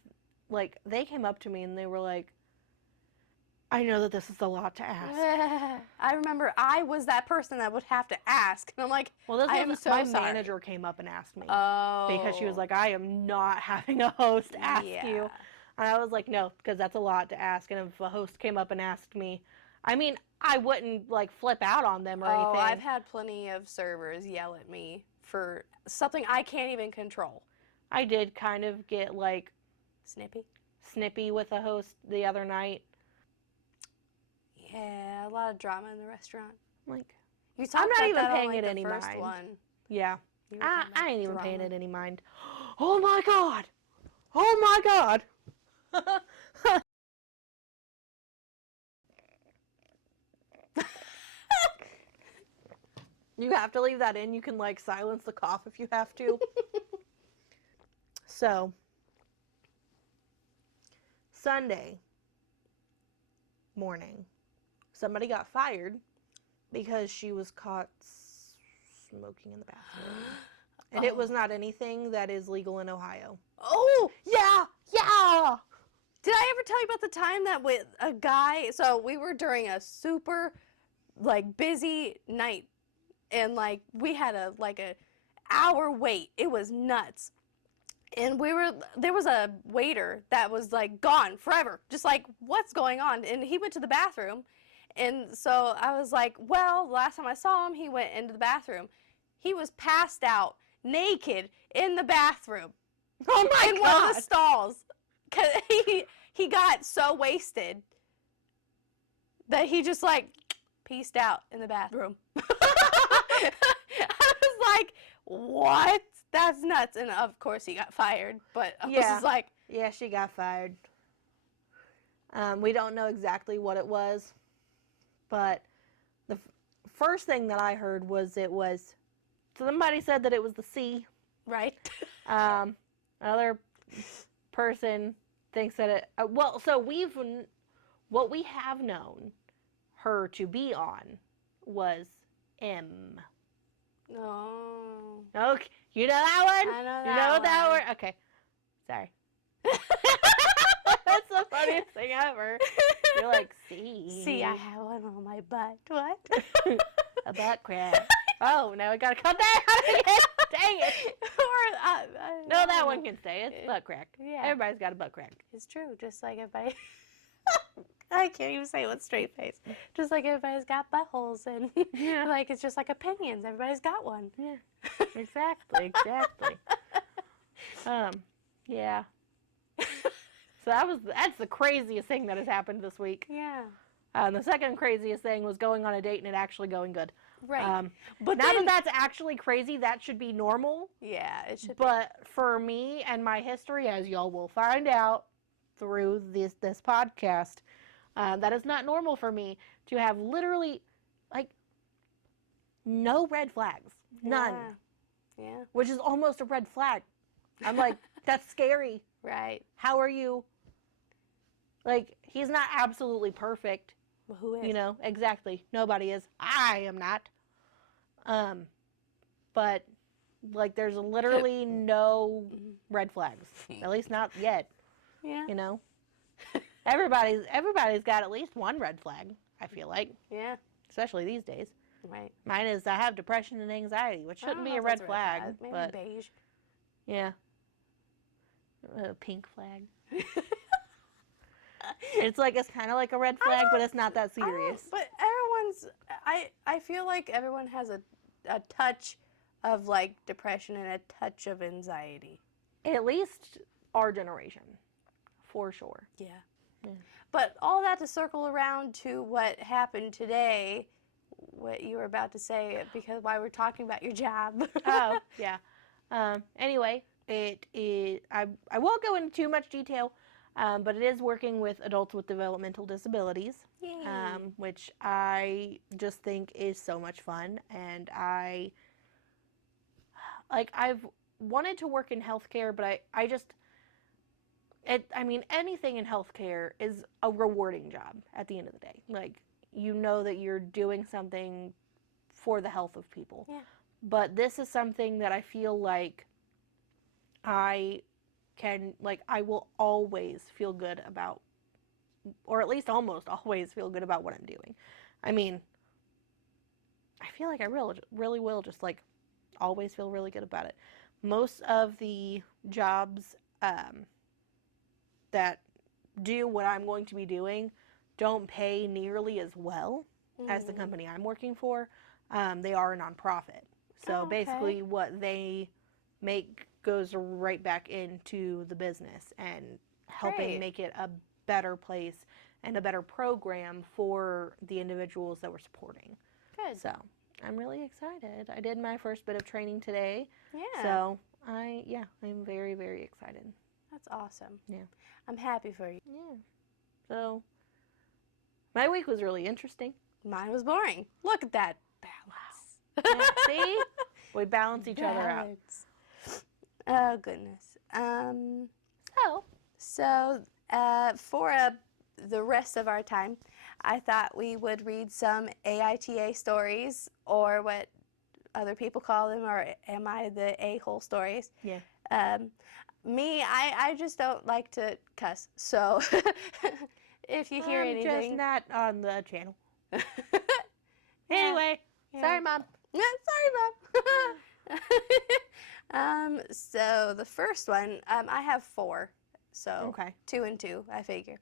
like, they came up to me and they were like, I know that this is a lot to ask. I remember I was that person that would have to ask. And I'm like, well, this I am so my sorry. Manager came up and asked me. Oh. Because she was like, I am not having a host ask you. And I was like, no, because that's a lot to ask. And if a host came up and asked me, I mean, I wouldn't, like, flip out on them or anything. Oh, I've had plenty of servers yell at me for something I can't even control. I did kind of get, like... Snippy with a host the other night. Yeah, a lot of drama in the restaurant. Like, you talked I'm not about even paying on, like, it any first mind. One. Yeah. I ain't even drama. paying it any mind. Oh my god! Oh my god! You have to leave that in. You can, like, silence the cough if you have to. So, Sunday morning, somebody got fired because she was caught smoking in the bathroom. And it was not anything that is legal in Ohio. Oh! Yeah! Yeah! Did I ever tell you about the time that with a guy, so we were during a super, like, busy night, and, like, we had a hour wait. It was nuts. And there was a waiter that was, like, gone forever. Just like, what's going on? And he went to the bathroom. And so I was like, well, the last time I saw him, he went into the bathroom. He was passed out, naked, in the bathroom. Oh my God. In one of the stalls. Because he got so wasted that he just, like, peaced out in the bathroom. I was like, what? That's nuts. And of course he got fired. But I was just like... Yeah, she got fired. We don't know exactly what it was. But the first thing that I heard was somebody said that it was the C. Right. Another person thinks that it... what we have known her to be on was M. No. Okay, you know that one? I know you know that one? Okay, sorry. That's the funniest thing ever. You're like, see. See, I have one on my butt. What? A butt crack. Oh, now we gotta cut that out again. Dang it. No, that one can stay. It's butt crack. Yeah. Everybody's got a butt crack. It's true. Just like everybody... I can't even say it with straight face. Just like everybody's got buttholes and like it's just like opinions. Everybody's got one. Yeah. Exactly. Yeah. So that's the craziest thing that has happened this week. Yeah. The second craziest thing was going on a date and it actually going good. Right. But now that that's actually crazy, that should be normal. Yeah, it should But for me and my history, as y'all will find out through this podcast, that is not normal for me to have literally, like, no red flags. None. Yeah. Which is almost a red flag. I'm like, that's scary. Right. How are you? Like, he's not absolutely perfect. Well, who is? You know, exactly. Nobody is. I am not. But, like, there's literally no red flags. At least not yet. Yeah. You know? Everybody's got at least one red flag, I feel like. Yeah. Especially these days. Right. Mine is I have depression and anxiety, which shouldn't be a red flag. Maybe but beige. Yeah. A pink flag. It's kind of like a red flag, but it's not that serious. But I feel like everyone has a touch of, like, depression and a touch of anxiety. At least our generation. For sure. Yeah. Yeah. But all that to circle around to what happened today, what you were about to say, because while we're talking about your job. Oh, yeah. Anyway, it is, I won't go into too much detail, but it is working with adults with developmental disabilities, which I just think is so much fun. And I've wanted to work in healthcare, but anything in healthcare is a rewarding job at the end of the day. Like, you know that you're doing something for the health of people. Yeah. But this is something that I feel like I will always feel good about, or at least almost always feel good about what I'm doing. I mean, I feel like I really will just, like, always feel really good about it. Most of the jobs that do what I'm going to be doing don't pay nearly as well as the company I'm working for. They are a nonprofit. So basically what they make goes right back into the business and helping make it a better place and a better program for the individuals that we're supporting. Good. So I'm really excited. I did my first bit of training today. Yeah. So I'm very, very excited. That's awesome. Yeah. I'm happy for you. Yeah. So my week was really interesting. Mine was boring. Look at that balance. Yeah, see? We balance each other out. Oh, goodness. So for the rest of our time, I thought we would read some AITA stories, or what other people call them, or am I the a-hole stories? Yeah. I just don't like to cuss, so if you hear anything... just not on the channel. Anyway, sorry, Mom. Sorry, Mom. So the first one, I have 4, so 2 and 2, I figure.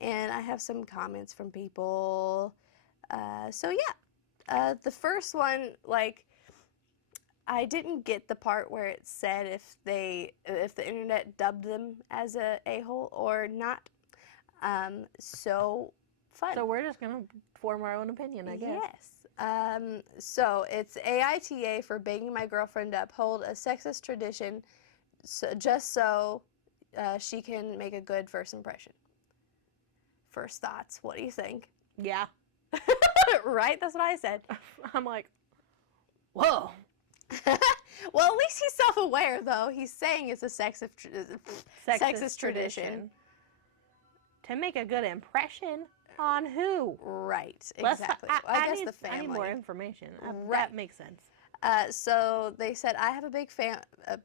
And I have some comments from people. So yeah, the first one, like, I didn't get the part where it said if the internet dubbed them as a-hole or not. So fun. So we're just gonna form our own opinion, I guess. Yes. So it's AITA for banging my girlfriend to uphold a sexist tradition, just so she can make a good first impression. First thoughts. What do you think? Yeah. Right? That's what I said. I'm like, whoa. Well, at least he's self-aware, though. He's saying it's a sexist tradition. To make a good impression on who? Right, exactly. I guess the family. I need more information. Right. That makes sense. So they said, I have a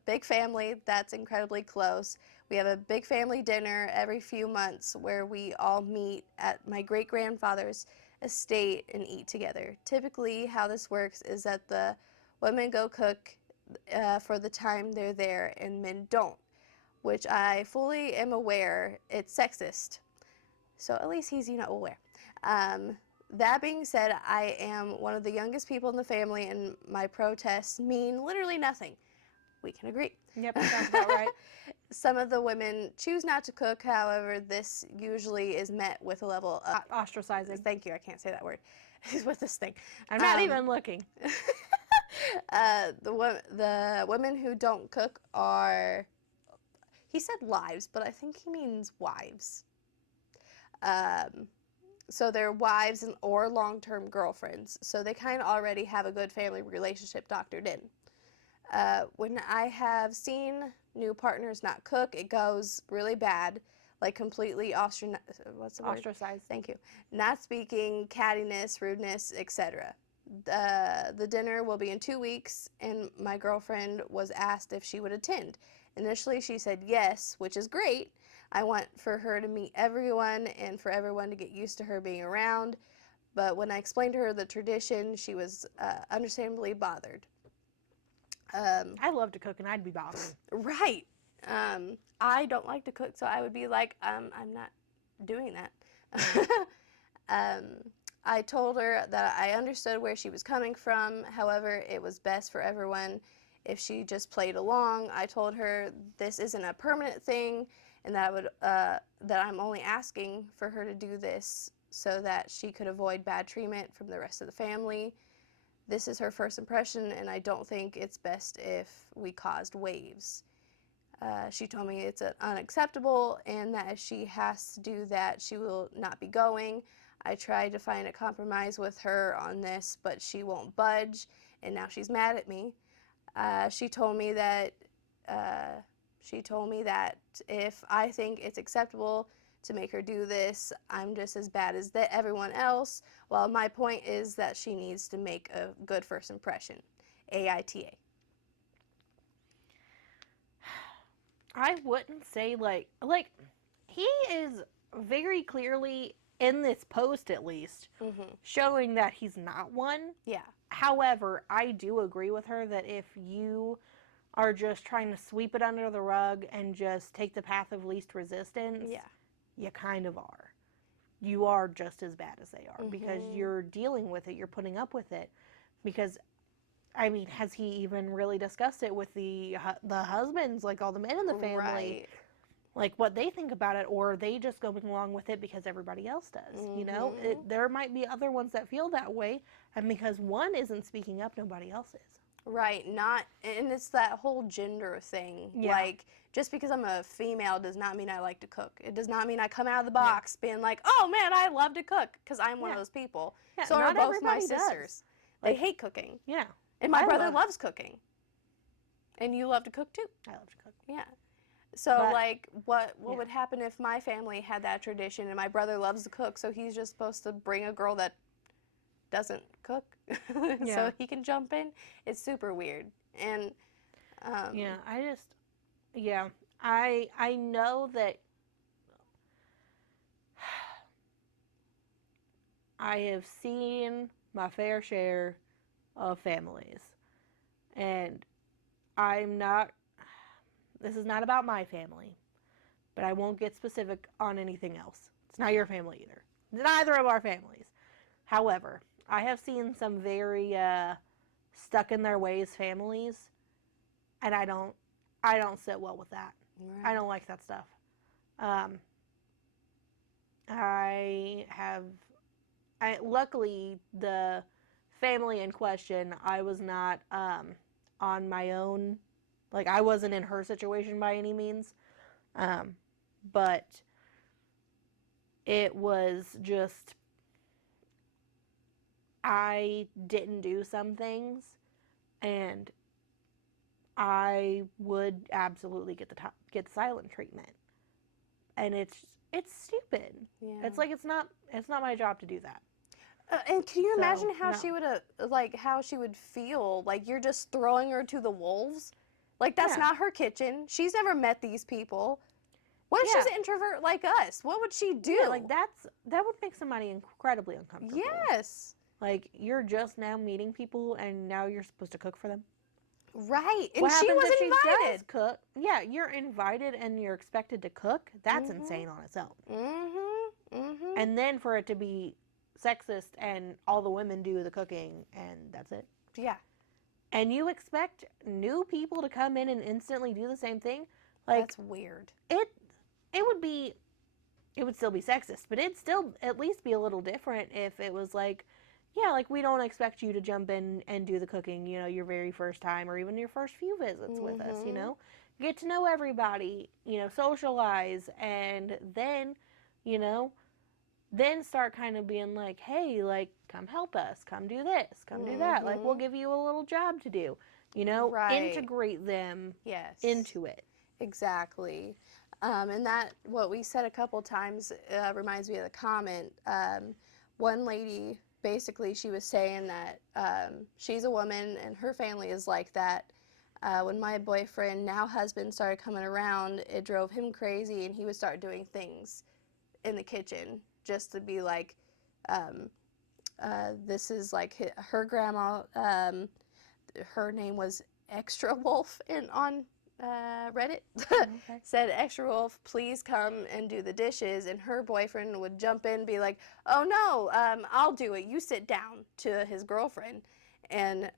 big family that's incredibly close. We have a big family dinner every few months where we all meet at my great-grandfather's estate and eat together. Typically, how this works is that the women go cook for the time they're there and men don't, which I fully am aware it's sexist. So at least he's, aware. That being said, I am one of the youngest people in the family, and my protests mean literally nothing. We can agree. Yep, that sounds about right. Some of the women choose not to cook. However, this usually is met with a level of... Ostracizing. Thank you. I can't say that word. with this thing. I'm not even looking. The women who don't cook are... He said lives, but I think he means wives. So they're wives or long-term girlfriends. So they kind of already have a good family relationship doctored in. When I have seen new partners not cook, it goes really bad, like completely ostracized. Thank you. Not speaking, cattiness, rudeness, etc. The dinner will be in 2 weeks, and my girlfriend was asked if she would attend. Initially, she said yes, which is great. I want for her to meet everyone and for everyone to get used to her being around. But when I explained to her the tradition, she was understandably bothered. I love to cook, and I'd be bothered. Right. I don't like to cook, so I would be like, I'm not doing that. I told her that I understood where she was coming from. However, it was best for everyone if she just played along. I told her this isn't a permanent thing, and that I'm only asking for her to do this so that she could avoid bad treatment from the rest of the family. This is her first impression, and I don't think it's best if we caused waves. She told me it's unacceptable, and that if she has to do that, she will not be going. I tried to find a compromise with her on this, but she won't budge, and now she's mad at me. She told me that if I think it's acceptable to make her do this, I'm just as bad as everyone else. Well, my point is that she needs to make a good first impression. AITA. I wouldn't say like he is very clearly in this post at least showing that he's not one. Yeah. However, I do agree with her that if you are just trying to sweep it under the rug and just take the path of least resistance, yeah, you kind of are. you are just as bad as they are because you're dealing with it, you're putting up with it. Because, I mean, has he even really discussed it with the husbands, like all the men in the family? Right. Like what they think about it, or are they just going along with it because everybody else does? You know, there might be other ones that feel that way, and because one isn't speaking up, nobody else is. Right, and it's that whole gender thing. Yeah. Like, just because I'm a female does not mean I like to cook. It does not mean I come out of the box being like, oh man, I love to cook, because I'm one of those people. Yeah, so are not both my everybody sisters. does. They Like, hate cooking. Yeah. And my brother loves cooking. And you love to cook too. I love to cook. Yeah. So, But, like, what would happen if my family had that tradition and my brother loves to cook, so he's just supposed to bring a girl that doesn't cook so he can jump in? It's super weird. And, I know that I have seen my fair share of families, and this is not about my family, but I won't get specific on anything else. It's not your family either. Neither of our families. However, I have seen some very stuck in their ways families, and I don't sit well with that. right. I don't like that stuff. Luckily, the family in question, I was not on my own. Like, I wasn't in her situation by any means. But it was just, I didn't do some things, and I would absolutely get the silent treatment. And it's stupid. Yeah. It's like it's not my job to do that. And can you imagine how no. she would how she would feel? Like, you're just throwing her to the wolves? Like, that's not her kitchen. She's never met these people. What if she's an introvert like us? What would she do? Yeah, like that would make somebody incredibly uncomfortable. Yes. Like, you're just now meeting people and now you're supposed to cook for them. Right. And what she happens was if invited. She does cook? Yeah, you're invited and you're expected to cook. That's insane on its own. And then for it to be sexist and all the women do the cooking and that's it. Yeah. And you expect new people to come in and instantly do the same thing? Like, that's weird. It would still be sexist, but it'd still at least be a little different if it was like, yeah, like, we don't expect you to jump in and do the cooking, you know, your very first time or even your first few visits with us, you know. Get to know everybody, you know, socialize, and then, you know, then start kind of being like, hey, like, come help us, come do this, come do that. Like, we'll give you a little job to do, you know, integrate them into it. Exactly. And that, what we said a couple times, reminds me of the comment. One lady, basically, she was saying that she's a woman and her family is like that. When my boyfriend, now husband, started coming around, it drove him crazy, and he would start doing things in the kitchen just to be like, this is like her grandma, her name was Extra Wolf on Reddit, said, Extra Wolf, please come and do the dishes, and her boyfriend would jump in and be like, oh no, I'll do it, you sit down, to his girlfriend. And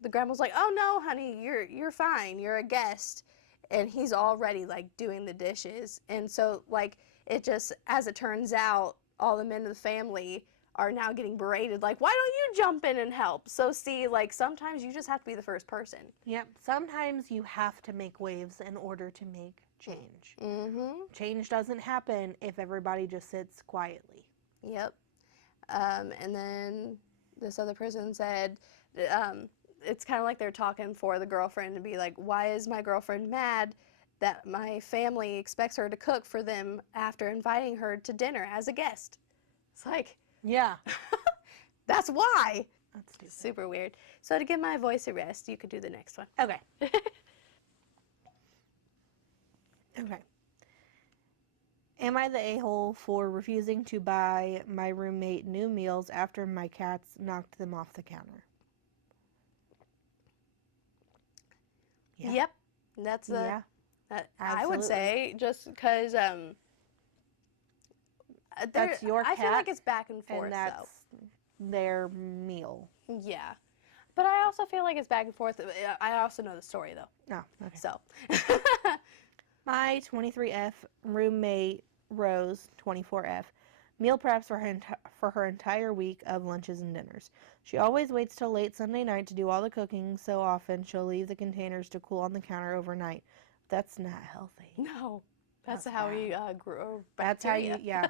the grandma's like, oh no, honey, you're fine, you're a guest. And he's already like doing the dishes. And so, like, it just, as it turns out, all the men of the family are now getting berated, like, why don't you jump in and help? So see, like, sometimes you just have to be the first person. Yep. Sometimes you have to make waves in order to make change. Change doesn't happen if everybody just sits quietly. Yep. And then this other person said, it's kind of like they're talking for the girlfriend to be like, why is my girlfriend mad that my family expects her to cook for them after inviting her to dinner as a guest? It's like, yeah. That's why. That's stupid. Super weird. So to give my voice a rest, you could do the next one. Okay. Okay. Am I the a-hole for refusing to buy my roommate new meals after my cats knocked them off the counter? Yeah. Yep. That's I would say, just because That's your cat. I feel like it's back and forth, and that's their meal. Yeah. But I also feel like it's back and forth. I also know the story, though. Oh, okay. So. My 23F roommate, Rose, 24F, meal preps for her entire week of lunches and dinners. She always waits till late Sunday night to do all the cooking, so often she'll leave the containers to cool on the counter overnight. That's not healthy. No. That's how we grow bacteria. That's how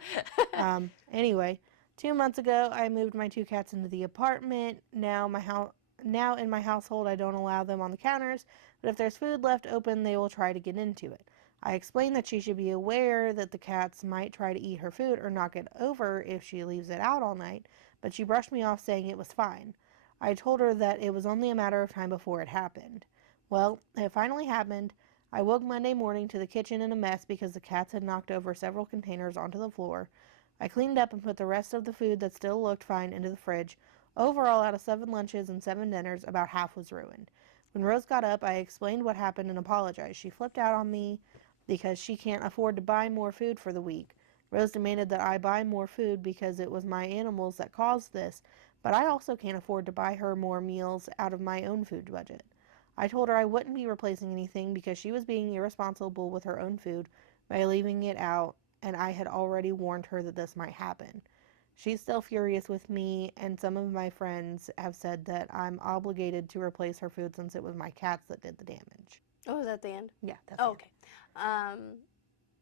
you, yeah. Anyway, 2 months ago, I moved my 2 cats into the apartment. Now in my household, I don't allow them on the counters, but if there's food left open, they will try to get into it. I explained that she should be aware that the cats might try to eat her food or knock it over if she leaves it out all night, but she brushed me off saying it was fine. I told her that it was only a matter of time before it happened. Well, it finally happened. I woke Monday morning to the kitchen in a mess because the cats had knocked over several containers onto the floor. I cleaned up and put the rest of the food that still looked fine into the fridge. Overall, out of 7 lunches and 7 dinners, about half was ruined. When Rose got up, I explained what happened and apologized. She flipped out on me because she can't afford to buy more food for the week. Rose demanded that I buy more food because it was my animals that caused this, but I also can't afford to buy her more meals out of my own food budget. I told her I wouldn't be replacing anything because she was being irresponsible with her own food by leaving it out, and I had already warned her that this might happen. She's still furious with me, and some of my friends have said that I'm obligated to replace her food since it was my cats that did the damage. Oh, is that the end? Yeah, that's the end. Okay.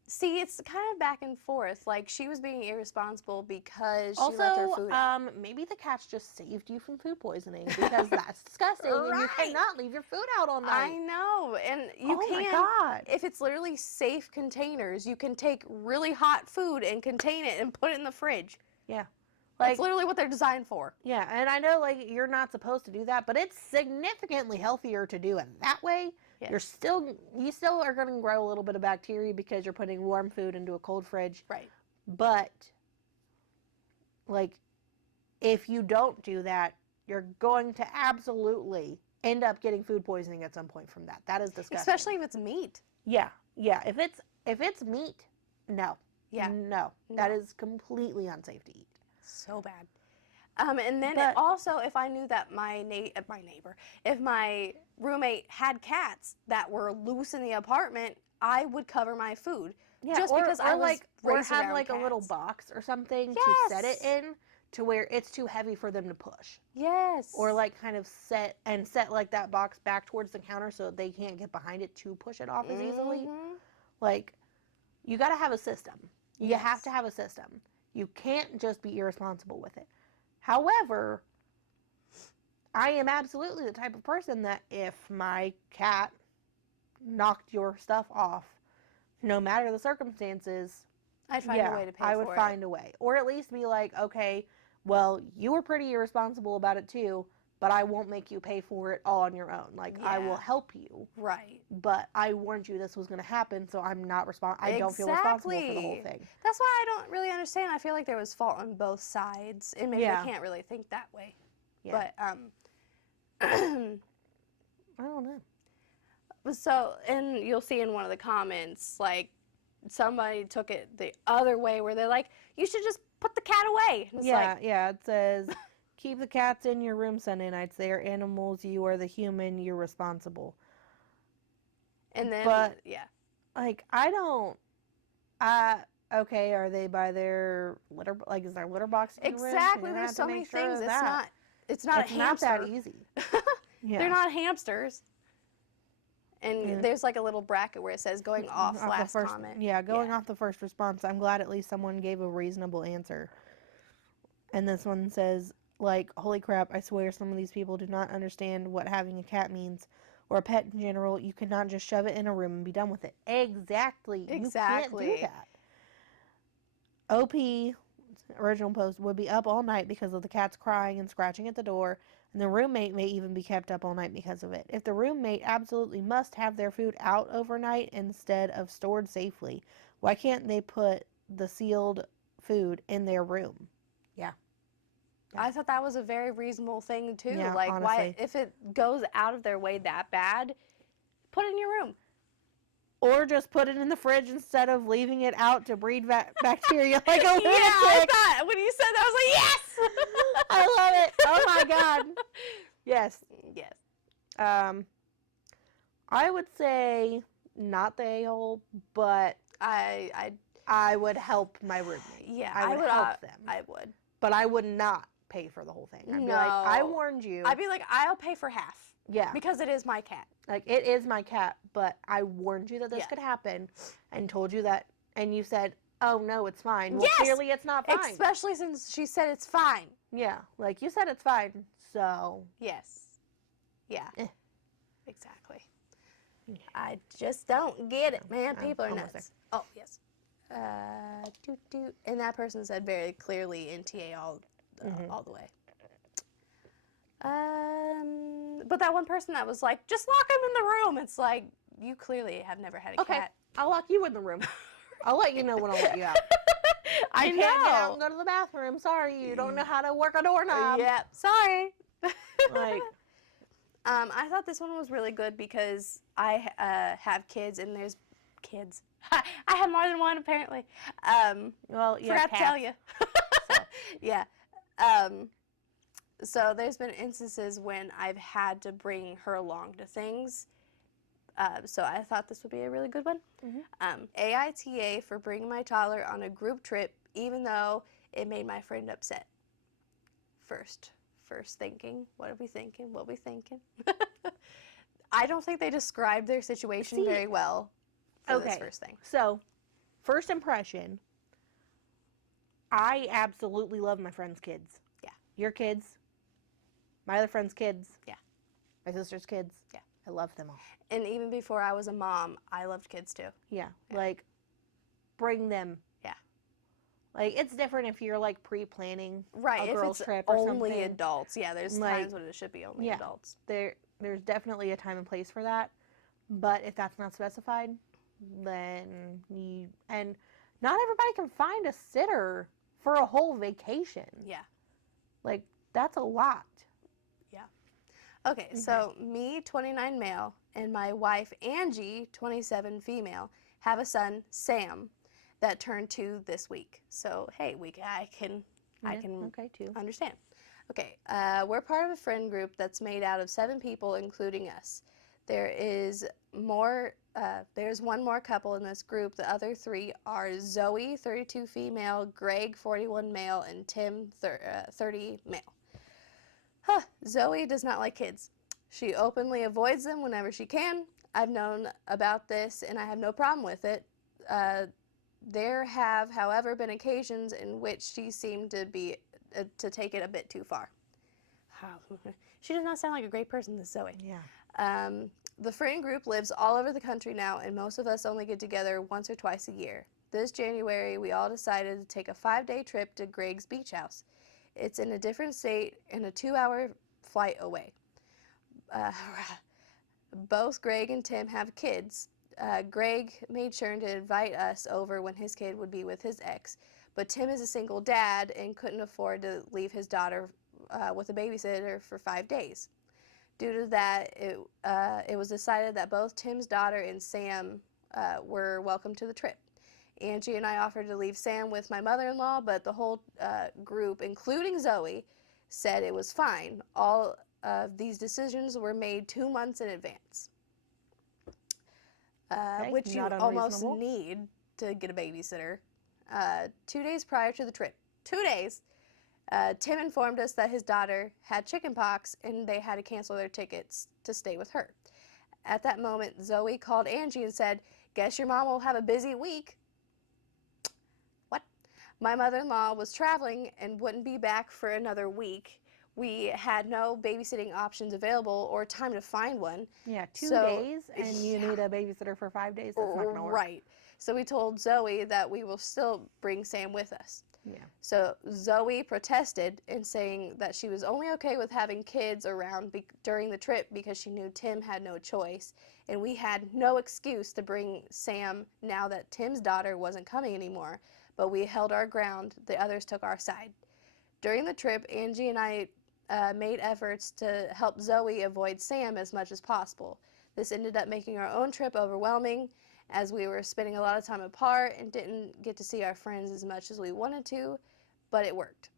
See, it's kind of back and forth. Like, she was being irresponsible because she left her food out. Maybe the cats just saved you from food poisoning because that's disgusting Right. and you cannot leave your food out all night. I know, and you my can. God. If it's literally safe containers, you can take really hot food and contain it and put it in the fridge. Yeah. That's literally what they're designed for. Yeah, and I know you're not supposed to do that, but it's significantly healthier to do it that way. Yes. You still are going to grow a little bit of bacteria because you're putting warm food into a cold fridge. Right. But if you don't do that, you're going to absolutely end up getting food poisoning at some point from that. That is disgusting. Especially if it's meat. Yeah. If it's meat, no. Yeah. No. That is completely unsafe to eat. So bad. And then also, if I knew that my neighbor, if my roommate had cats that were loose in the apartment, I would cover my food. Yeah, just because I was raised around have cats. a little box or something to set it in to where it's too heavy for them to push. Yes. Or kind of set that box back towards the counter so they can't get behind it to push it off as easily. You got to have a system. You have to have a system. You can't just be irresponsible with it. However, I am absolutely the type of person that if my cat knocked your stuff off, no matter the circumstances, I'd find a way to pay for it. I would find a way. Or at least be like, okay, well, you were pretty irresponsible about it too, but I won't make you pay for it all on your own. I will help you. Right. But I warned you this was going to happen, so I'm not I don't feel responsible for the whole thing. That's why I don't really understand. I feel like there was fault on both sides, and maybe I can't really think that way. Yeah. But I don't know. So, and you'll see in one of the comments, somebody took it the other way, where they're like, "You should just put the cat away." And it's it says, "Keep the cats in your room Sunday nights. They are animals. You are the human. You're responsible." And then, I don't. Okay, are they by their litter? Is there litter box in your room? Exactly. There's so many things. It's not a hamster. Not that easy. They're not hamsters. And there's a little bracket where it says going off last comment. Yeah, going off the first response. I'm glad at least someone gave a reasonable answer. And this one says, holy crap, I swear some of these people do not understand what having a cat means or a pet in general. You cannot just shove it in a room and be done with it. Exactly. You can't do that. OP, original post, would be up all night because of the cats crying and scratching at the door, and the roommate may even be kept up all night because of it. If the roommate absolutely must have their food out overnight instead of stored safely, why can't they put the sealed food in their room? Yeah. I thought that was a very reasonable thing too. Yeah, why, honestly. if it goes out of their way that bad, put it in your room. Or just put it in the fridge instead of leaving it out to breed bacteria like a lunatic. Yeah, I thought when you said that, I was like, yes! I love it. Oh my god. Yes. Yes. I would say not the a-hole, but I would help my roommate. Yeah, I would help them. I would. But I would not pay for the whole thing. I'd be like, I warned you. I'd be like, I'll pay for half. Yeah. Because it is my cat. Like, it is my cat, but I warned you that this could happen and told you that, and you said, oh, no, it's fine. Well, clearly it's not fine. Especially since she said it's fine. Yeah, like, you said it's fine, so. Yes. Yeah. Exactly. I just don't get it, man. People are nuts. There. Oh, yes. And that person said very clearly NTA all the way. But that one person that was like, just lock him in the room. It's like, you clearly have never had a cat. I'll lock you in the room. I'll let you know when I'll let you out. I you can't get out and go to the bathroom. Sorry, you don't know how to work a doorknob. Yep, sorry. Like, I thought this one was really good because I have kids and there's kids. I have more than one apparently. Well, yeah, forgot to tell you. So. Yeah. So there's been instances when I've had to bring her along to things. So I thought this would be a really good one. AITA for bringing my toddler on a group trip, even though it made my friend upset. First thinking, what are we thinking? What are we thinking? I don't think they described their situation very well for this first thing. So, first impression, I absolutely love my friend's kids. Yeah. Your kids, my other friend's kids. Yeah. My sister's kids. Yeah. I love them all. And even before I was a mom, I loved kids too. Yeah. Like, bring them. Yeah. Like, it's different if you're, like, pre-planning a girls' if it's trip or only something. adults. Yeah, there's times when it should be only adults. There's definitely a time and place for that. But if that's not specified, then and not everybody can find a sitter for a whole vacation. Yeah. Like, that's a lot. Yeah. Okay, so me, 29 male, and my wife, Angie, 27 female, have a son, Sam, that turned 2 this week. So, hey, I can understand. Okay, we're part of a friend group that's made out of 7 people, including us. There's one more couple in this group. The other 3 are Zoe, 32 female, Greg, 41 male, and Tim, 30 male. Zoe does not like kids. She openly avoids them whenever she can. I've known about this, and I have no problem with it. There have, however, been occasions in which she seemed to take it a bit too far. She does not sound like a great person, this Zoe. Yeah. The friend group lives all over the country now, and most of us only get together once or twice a year. This January, we all decided to take a 5-day trip to Greg's beach house. It's in a different state and a 2-hour flight away. Both Greg and Tim have kids. Greg made sure to invite us over when his kid would be with his ex, but Tim is a single dad and couldn't afford to leave his daughter with a babysitter for 5 days. Due to that, it was decided that both Tim's daughter and Sam were welcome to the trip. Angie and I offered to leave Sam with my mother-in-law, but the whole group, including Zoe, said it was fine. All of these decisions were made 2 months in advance, which you almost need to get a babysitter. 2 days prior to the trip, 2 days, Tim informed us that his daughter had chickenpox and they had to cancel their tickets to stay with her. At that moment, Zoe called Angie and said, "Guess your mom will have a busy week." What? My mother-in-law was traveling and wouldn't be back for another week. We had no babysitting options available or time to find one. Yeah, 2 days and you need a babysitter for 5 days. That's not going to work. Right. So we told Zoe that we will still bring Sam with us. Yeah. So Zoe protested in saying that she was only okay with having kids around during the trip because she knew Tim had no choice, and we had no excuse to bring Sam now that Tim's daughter wasn't coming anymore, but we held our ground. The others took our side. During the trip, Angie and I made efforts to help Zoe avoid Sam as much as possible. This ended up making our own trip overwhelming, as we were spending a lot of time apart and didn't get to see our friends as much as we wanted to, but it worked.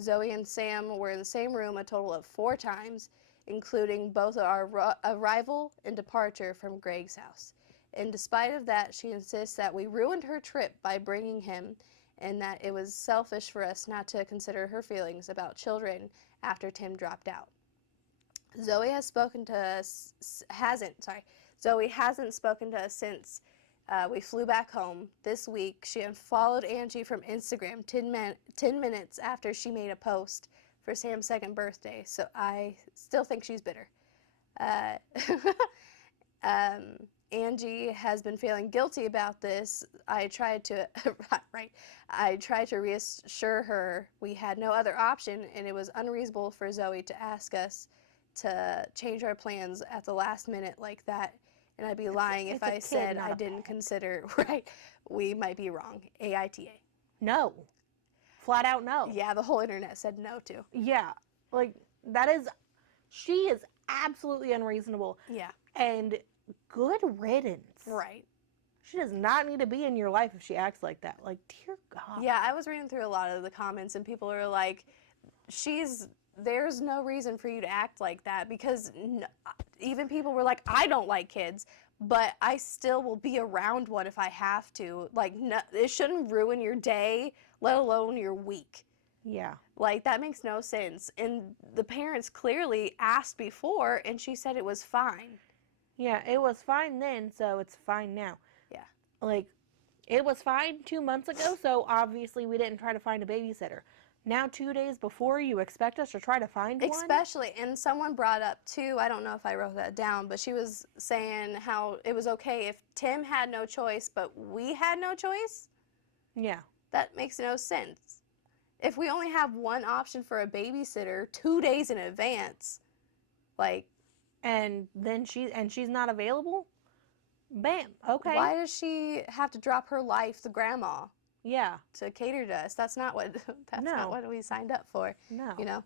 Zoe and Sam were in the same room a total of 4 times, including both our arrival and departure from Greg's house. In despite of that, she insists that we ruined her trip by bringing him, and that it was selfish for us not to consider her feelings about children after Tim dropped out. Zoe hasn't spoken to us since we flew back home. This week, she unfollowed Angie from Instagram 10 minutes after she made a post for Sam's 2nd birthday, so I still think she's bitter. Angie has been feeling guilty about this. I tried to reassure her we had no other option, and it was unreasonable for Zoe to ask us to change our plans at the last minute like that. And I'd be lying if I said I didn't consider, we might be wrong. AITA. No. Flat out no. Yeah, the whole internet said no to. Yeah. Like, she is absolutely unreasonable. Yeah. And good riddance. Right. She does not need to be in your life if she acts like that. Like, dear God. Yeah, I was reading through a lot of the comments, and people are like, there's no reason for you to act like that, because even people were like, I don't like kids, but I still will be around one if I have to. Like, no, it shouldn't ruin your day, let alone your week. Yeah. Like, that makes no sense. And the parents clearly asked before, and she said it was fine. Yeah, it was fine then, so it's fine now. Yeah. Like, it was fine 2 months ago, so obviously we didn't try to find a babysitter. Now 2 days before, you expect us to try to find one? Especially, and someone brought up too, I don't know if I wrote that down, but she was saying how it was okay if Tim had no choice, but we had no choice? Yeah. That makes no sense. If we only have one option for a babysitter 2 days in advance, like... And then she's not available? Bam, okay. Why does she have to drop her life, the grandma? Yeah. To cater to us. That's not what not what we signed up for. No. You know?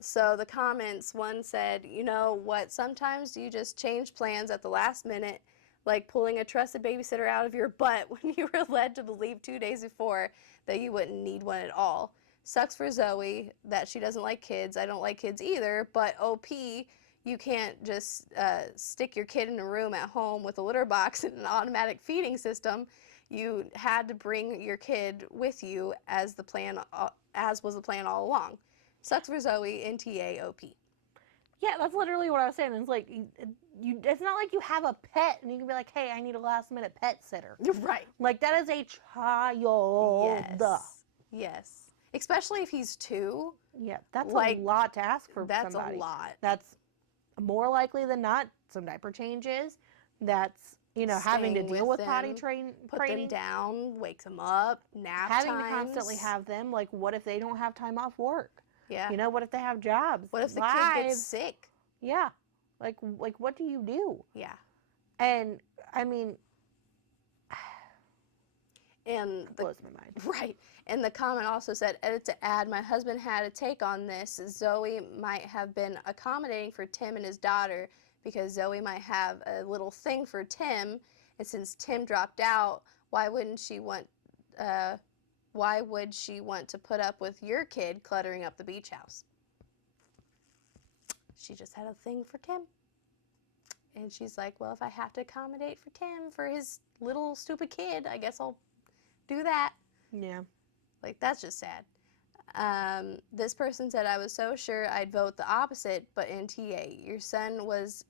So the comments, one said, you know what, sometimes you just change plans at the last minute, like pulling a trusted babysitter out of your butt when you were led to believe 2 days before that you wouldn't need one at all. Sucks for Zoe that she doesn't like kids. I don't like kids either, but OP, you can't just stick your kid in a room at home with a litter box and an automatic feeding system. You had to bring your kid with you as was the plan all along. Sucks for Zoe, NTA, OP. Yeah, that's literally what I was saying. It's like, it's not like you have a pet and you can be like, hey, I need a last minute pet sitter. Right. Like, that is a child. Yes. Especially if he's 2. Yeah, that's a lot to ask for somebody. That's a lot. That's more likely than not some diaper changes. That's, having to deal with potty training. Put them down, wake them up, nap having times. to constantly have them. Like, what if they don't have time off work? Yeah. What if they have jobs? What if the kid gets sick? Yeah. Like what do you do? Yeah. And, I mean... And blows my mind. Right. And the comment also said, edit to add, my husband had a take on this. Zoe might have been accommodating for Tim and his daughter because Zoe might have a little thing for Tim. And since Tim dropped out, why would she want to put up with your kid cluttering up the beach house? She just had a thing for Tim. And she's like, well, if I have to accommodate for Tim for his little stupid kid, I guess I'll do that. Yeah. Like, that's just sad. This person said, I was so sure I'd vote the opposite, but NTA, your son was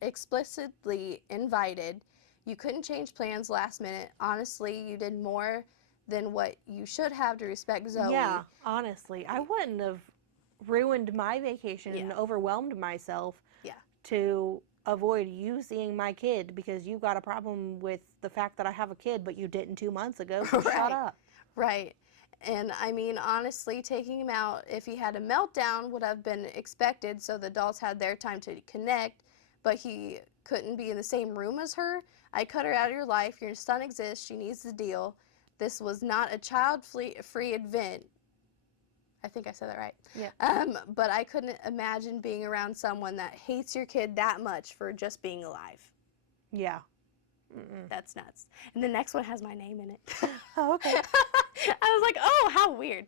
explicitly invited. You couldn't change plans last minute. Honestly, you did more than what you should have to respect Zoe. Yeah, honestly. I wouldn't have ruined my vacation and overwhelmed myself to avoid you seeing my kid because you got a problem with the fact that I have a kid, but you didn't 2 months ago, so shut up. Right. And, I mean, honestly, taking him out, if he had a meltdown, would have been expected, so the adults had their time to connect, but he couldn't be in the same room as her. I cut her out of your life. Your son exists. She needs the deal. This was not a child-free event. I think I said that right. Yeah. But I couldn't imagine being around someone that hates your kid that much for just being alive. Yeah. That's nuts. And the next one has my name in it. Oh, okay. I was like, oh, how weird.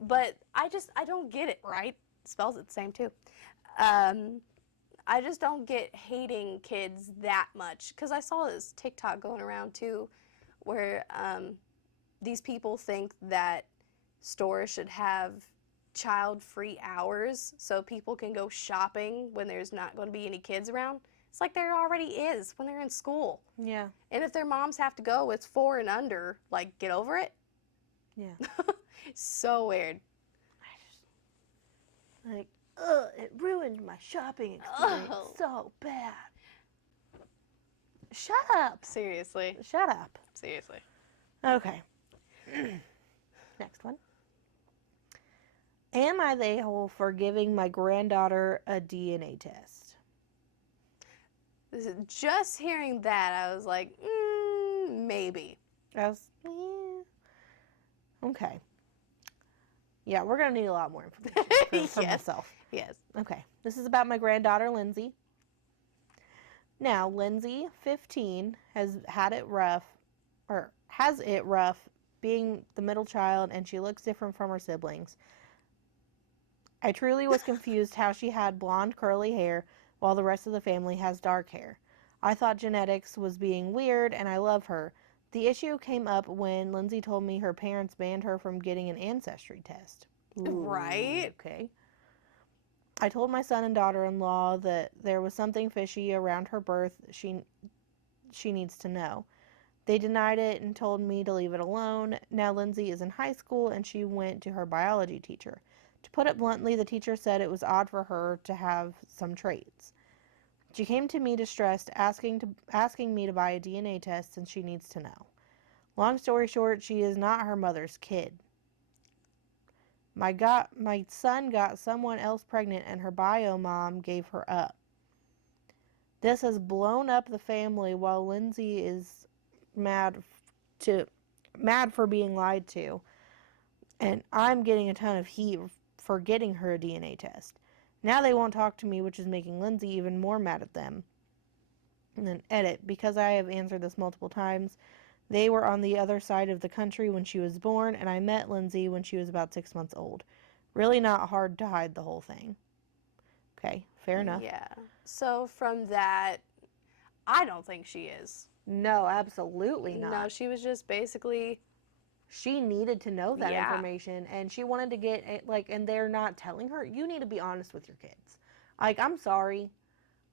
But I don't get it, right? Spells it the same too. I just don't get hating kids that much, because I saw this TikTok going around too, where these people think that stores should have child-free hours so people can go shopping when there's not going to be any kids around. It's like there already is when they're in school. Yeah. And if their moms have to go, it's 4 and under. Like, get over it. Yeah. So weird. Like, ugh, it ruined my shopping experience so bad. Shut up. Seriously. Shut up. Seriously. Okay. Next one. Am I the a-hole for giving my granddaughter a DNA test? Just hearing that, I was like, maybe. Okay. Yeah, we're going to need a lot more information from myself. Yes. Okay. This is about my granddaughter, Lindsey. Now, Lindsey, 15, has it rough being the middle child, and she looks different from her siblings. I truly was confused how she had blonde curly hair while the rest of the family has dark hair. I thought genetics was being weird, and I love her. The issue came up when Lindsey told me her parents banned her from getting an ancestry test. Ooh, right? Okay. I told my son and daughter-in-law that there was something fishy around her birth she needs to know. They denied it and told me to leave it alone. Now Lindsey is in high school, and she went to her biology teacher. To put it bluntly, the teacher said it was odd for her to have some traits. She came to me distressed, asking me to buy a DNA test since she needs to know. Long story short, she is not her mother's kid. My son got someone else pregnant, and her bio mom gave her up. This has blown up the family, while Lindsey is mad for being lied to, and I'm getting a ton of heat for getting her a DNA test. Now they won't talk to me, which is making Lindsey even more mad at them. And then edit, because I have answered this multiple times. They were on the other side of the country when she was born, and I met Lindsey when she was about 6 months old. Really not hard to hide the whole thing. Okay, fair enough. Yeah. So from that, I don't think she is. No, absolutely not. No, she was just basically... She needed to know that information, and she wanted to get it, and they're not telling her. You need to be honest with your kids. I'm sorry.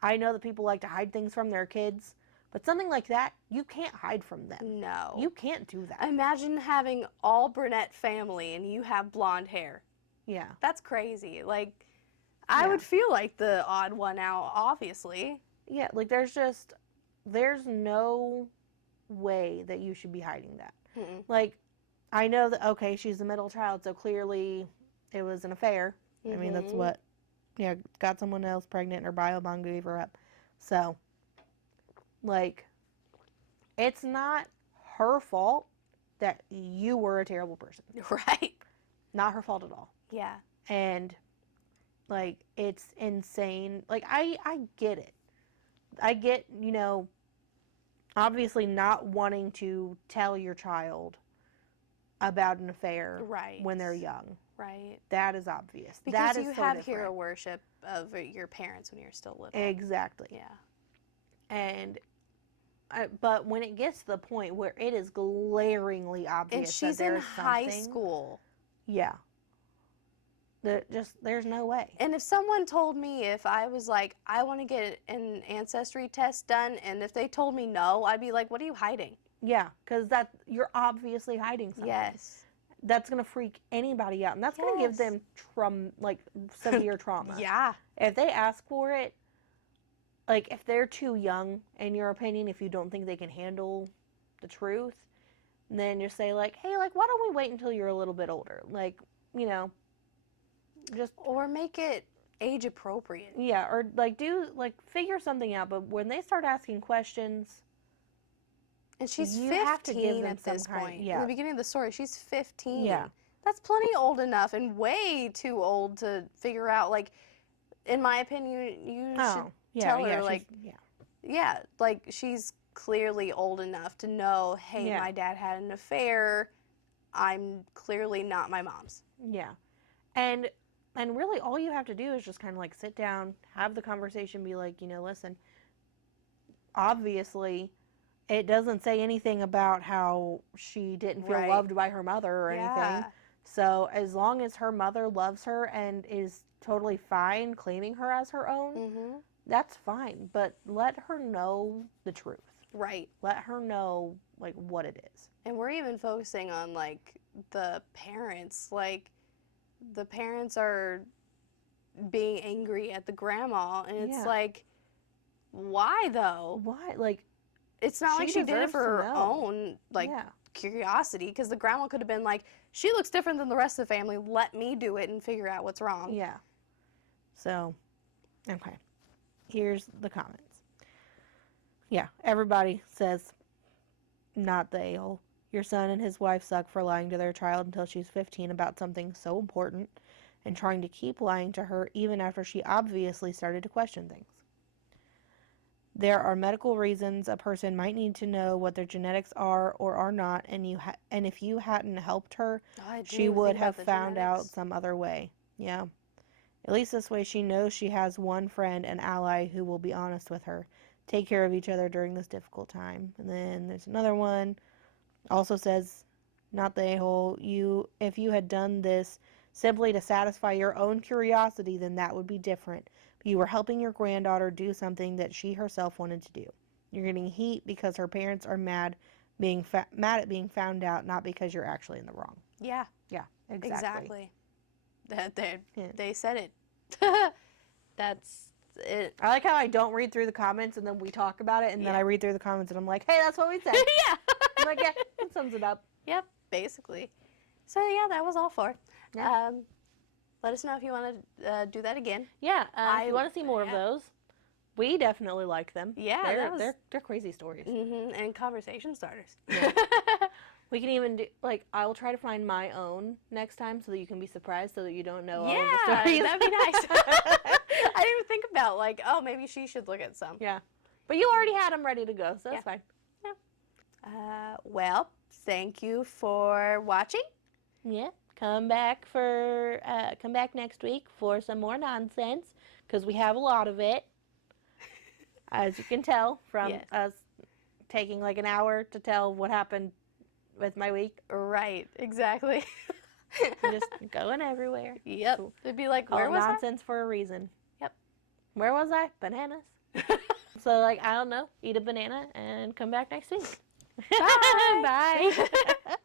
I know that people like to hide things from their kids, but something like that, you can't hide from them. No. You can't do that. Imagine having all brunette family and you have blonde hair. Yeah. That's crazy. I would feel like the odd one out, obviously. Yeah, there's no way that you should be hiding that. Mm-mm. I know that, okay, she's the middle child, so clearly it was an affair. I mean, that's what, got someone else pregnant and her bio mom gave her up. So, it's not her fault that you were a terrible person. Right. Not her fault at all. Yeah. And, it's insane. I get it. I get, obviously not wanting to tell your child about an affair when they're young. Right. That is obvious. Because that is you so have different. hero worship of your parents when you're still little. Exactly. Yeah. And, but when it gets to the point where it is glaringly obvious and she's that there's in high school. Yeah. There's no way. And if someone told me, if I was like, I want to get an ancestry test done, and if they told me no, I'd be like, what are you hiding? Yeah, because you're obviously hiding something. Yes. That's going to freak anybody out, and that's going to give them severe trauma. Yeah. If they ask for it, if they're too young, in your opinion, if you don't think they can handle the truth, then just say, hey, why don't we wait until you're a little bit older? Just... Or make it age appropriate. Yeah, or, figure something out, but when they start asking questions... And she's 15 at this point. Yeah. In the beginning of the story, she's 15. Yeah. That's plenty old enough and way too old to figure out, in my opinion, you should tell her, she's clearly old enough to know, hey, Yeah. my dad had an affair. I'm clearly not my mom's. Yeah. And really all you have to do is just kind of like sit down, have the conversation, be like, listen, obviously it doesn't say anything about how she didn't feel loved by her mother or anything. So as long as her mother loves her and is totally fine claiming her as her own, that's fine. But let her know the truth. Right. Let her know, like, what it is. And we're even focusing on, like, the parents. Like, the parents are being angry at the grandma, and it's like, why, though? Why? Like, it's not like she did it for her own, like, curiosity, because the grandma could have been like, she looks different than the rest of the family, let me do it and figure out what's wrong. Yeah. So, okay. Here's the comments. Yeah, everybody says, not the a-hole. Your son and his wife suck for lying to their child until she's 15 about something so important and trying to keep lying to her even after she obviously started to question things. There are medical reasons a person might need to know what their genetics are or are not, and if you hadn't helped her, she would have found out some other way. Yeah. At least this way she knows she has one friend, an ally, who will be honest with her. Take care of each other during this difficult time. And then there's another one. Also says, not the a-hole, if you had done this simply to satisfy your own curiosity, then that would be different. But you were helping your granddaughter do something that she herself wanted to do. You're getting heat because her parents are mad at being found out, not because you're actually in the wrong. Yeah. Yeah, exactly. They said it. That's it. I like how I don't read through the comments and then we talk about it and then I read through the comments and I'm like, hey, that's what we said. Yeah. I'm like, yeah, that sums it up. Yep, basically. So yeah, that was all for. Yeah. Let us know if you want to do that again. Yeah, if you want to see more of those, we definitely like them. Yeah, they're crazy stories. And conversation starters. Yeah. We can even do, like, I'll try to find my own next time so that you can be surprised so that you don't know all of the stories. Yeah, that'd be nice. I didn't even think about, like, oh, maybe she should look at some. Yeah. But you already had them ready to go, so that's fine. Yeah. Well, thank you for watching. Yeah. Come back next week for some more nonsense, because we have a lot of it, as you can tell from us taking like an hour to tell what happened with my week. Right, exactly. Just going everywhere. Yep. So, it'd be like, where was nonsense for a reason. Yep. Where was I? Bananas. So, like, I don't know. Eat a banana and come back next week. Bye. Bye.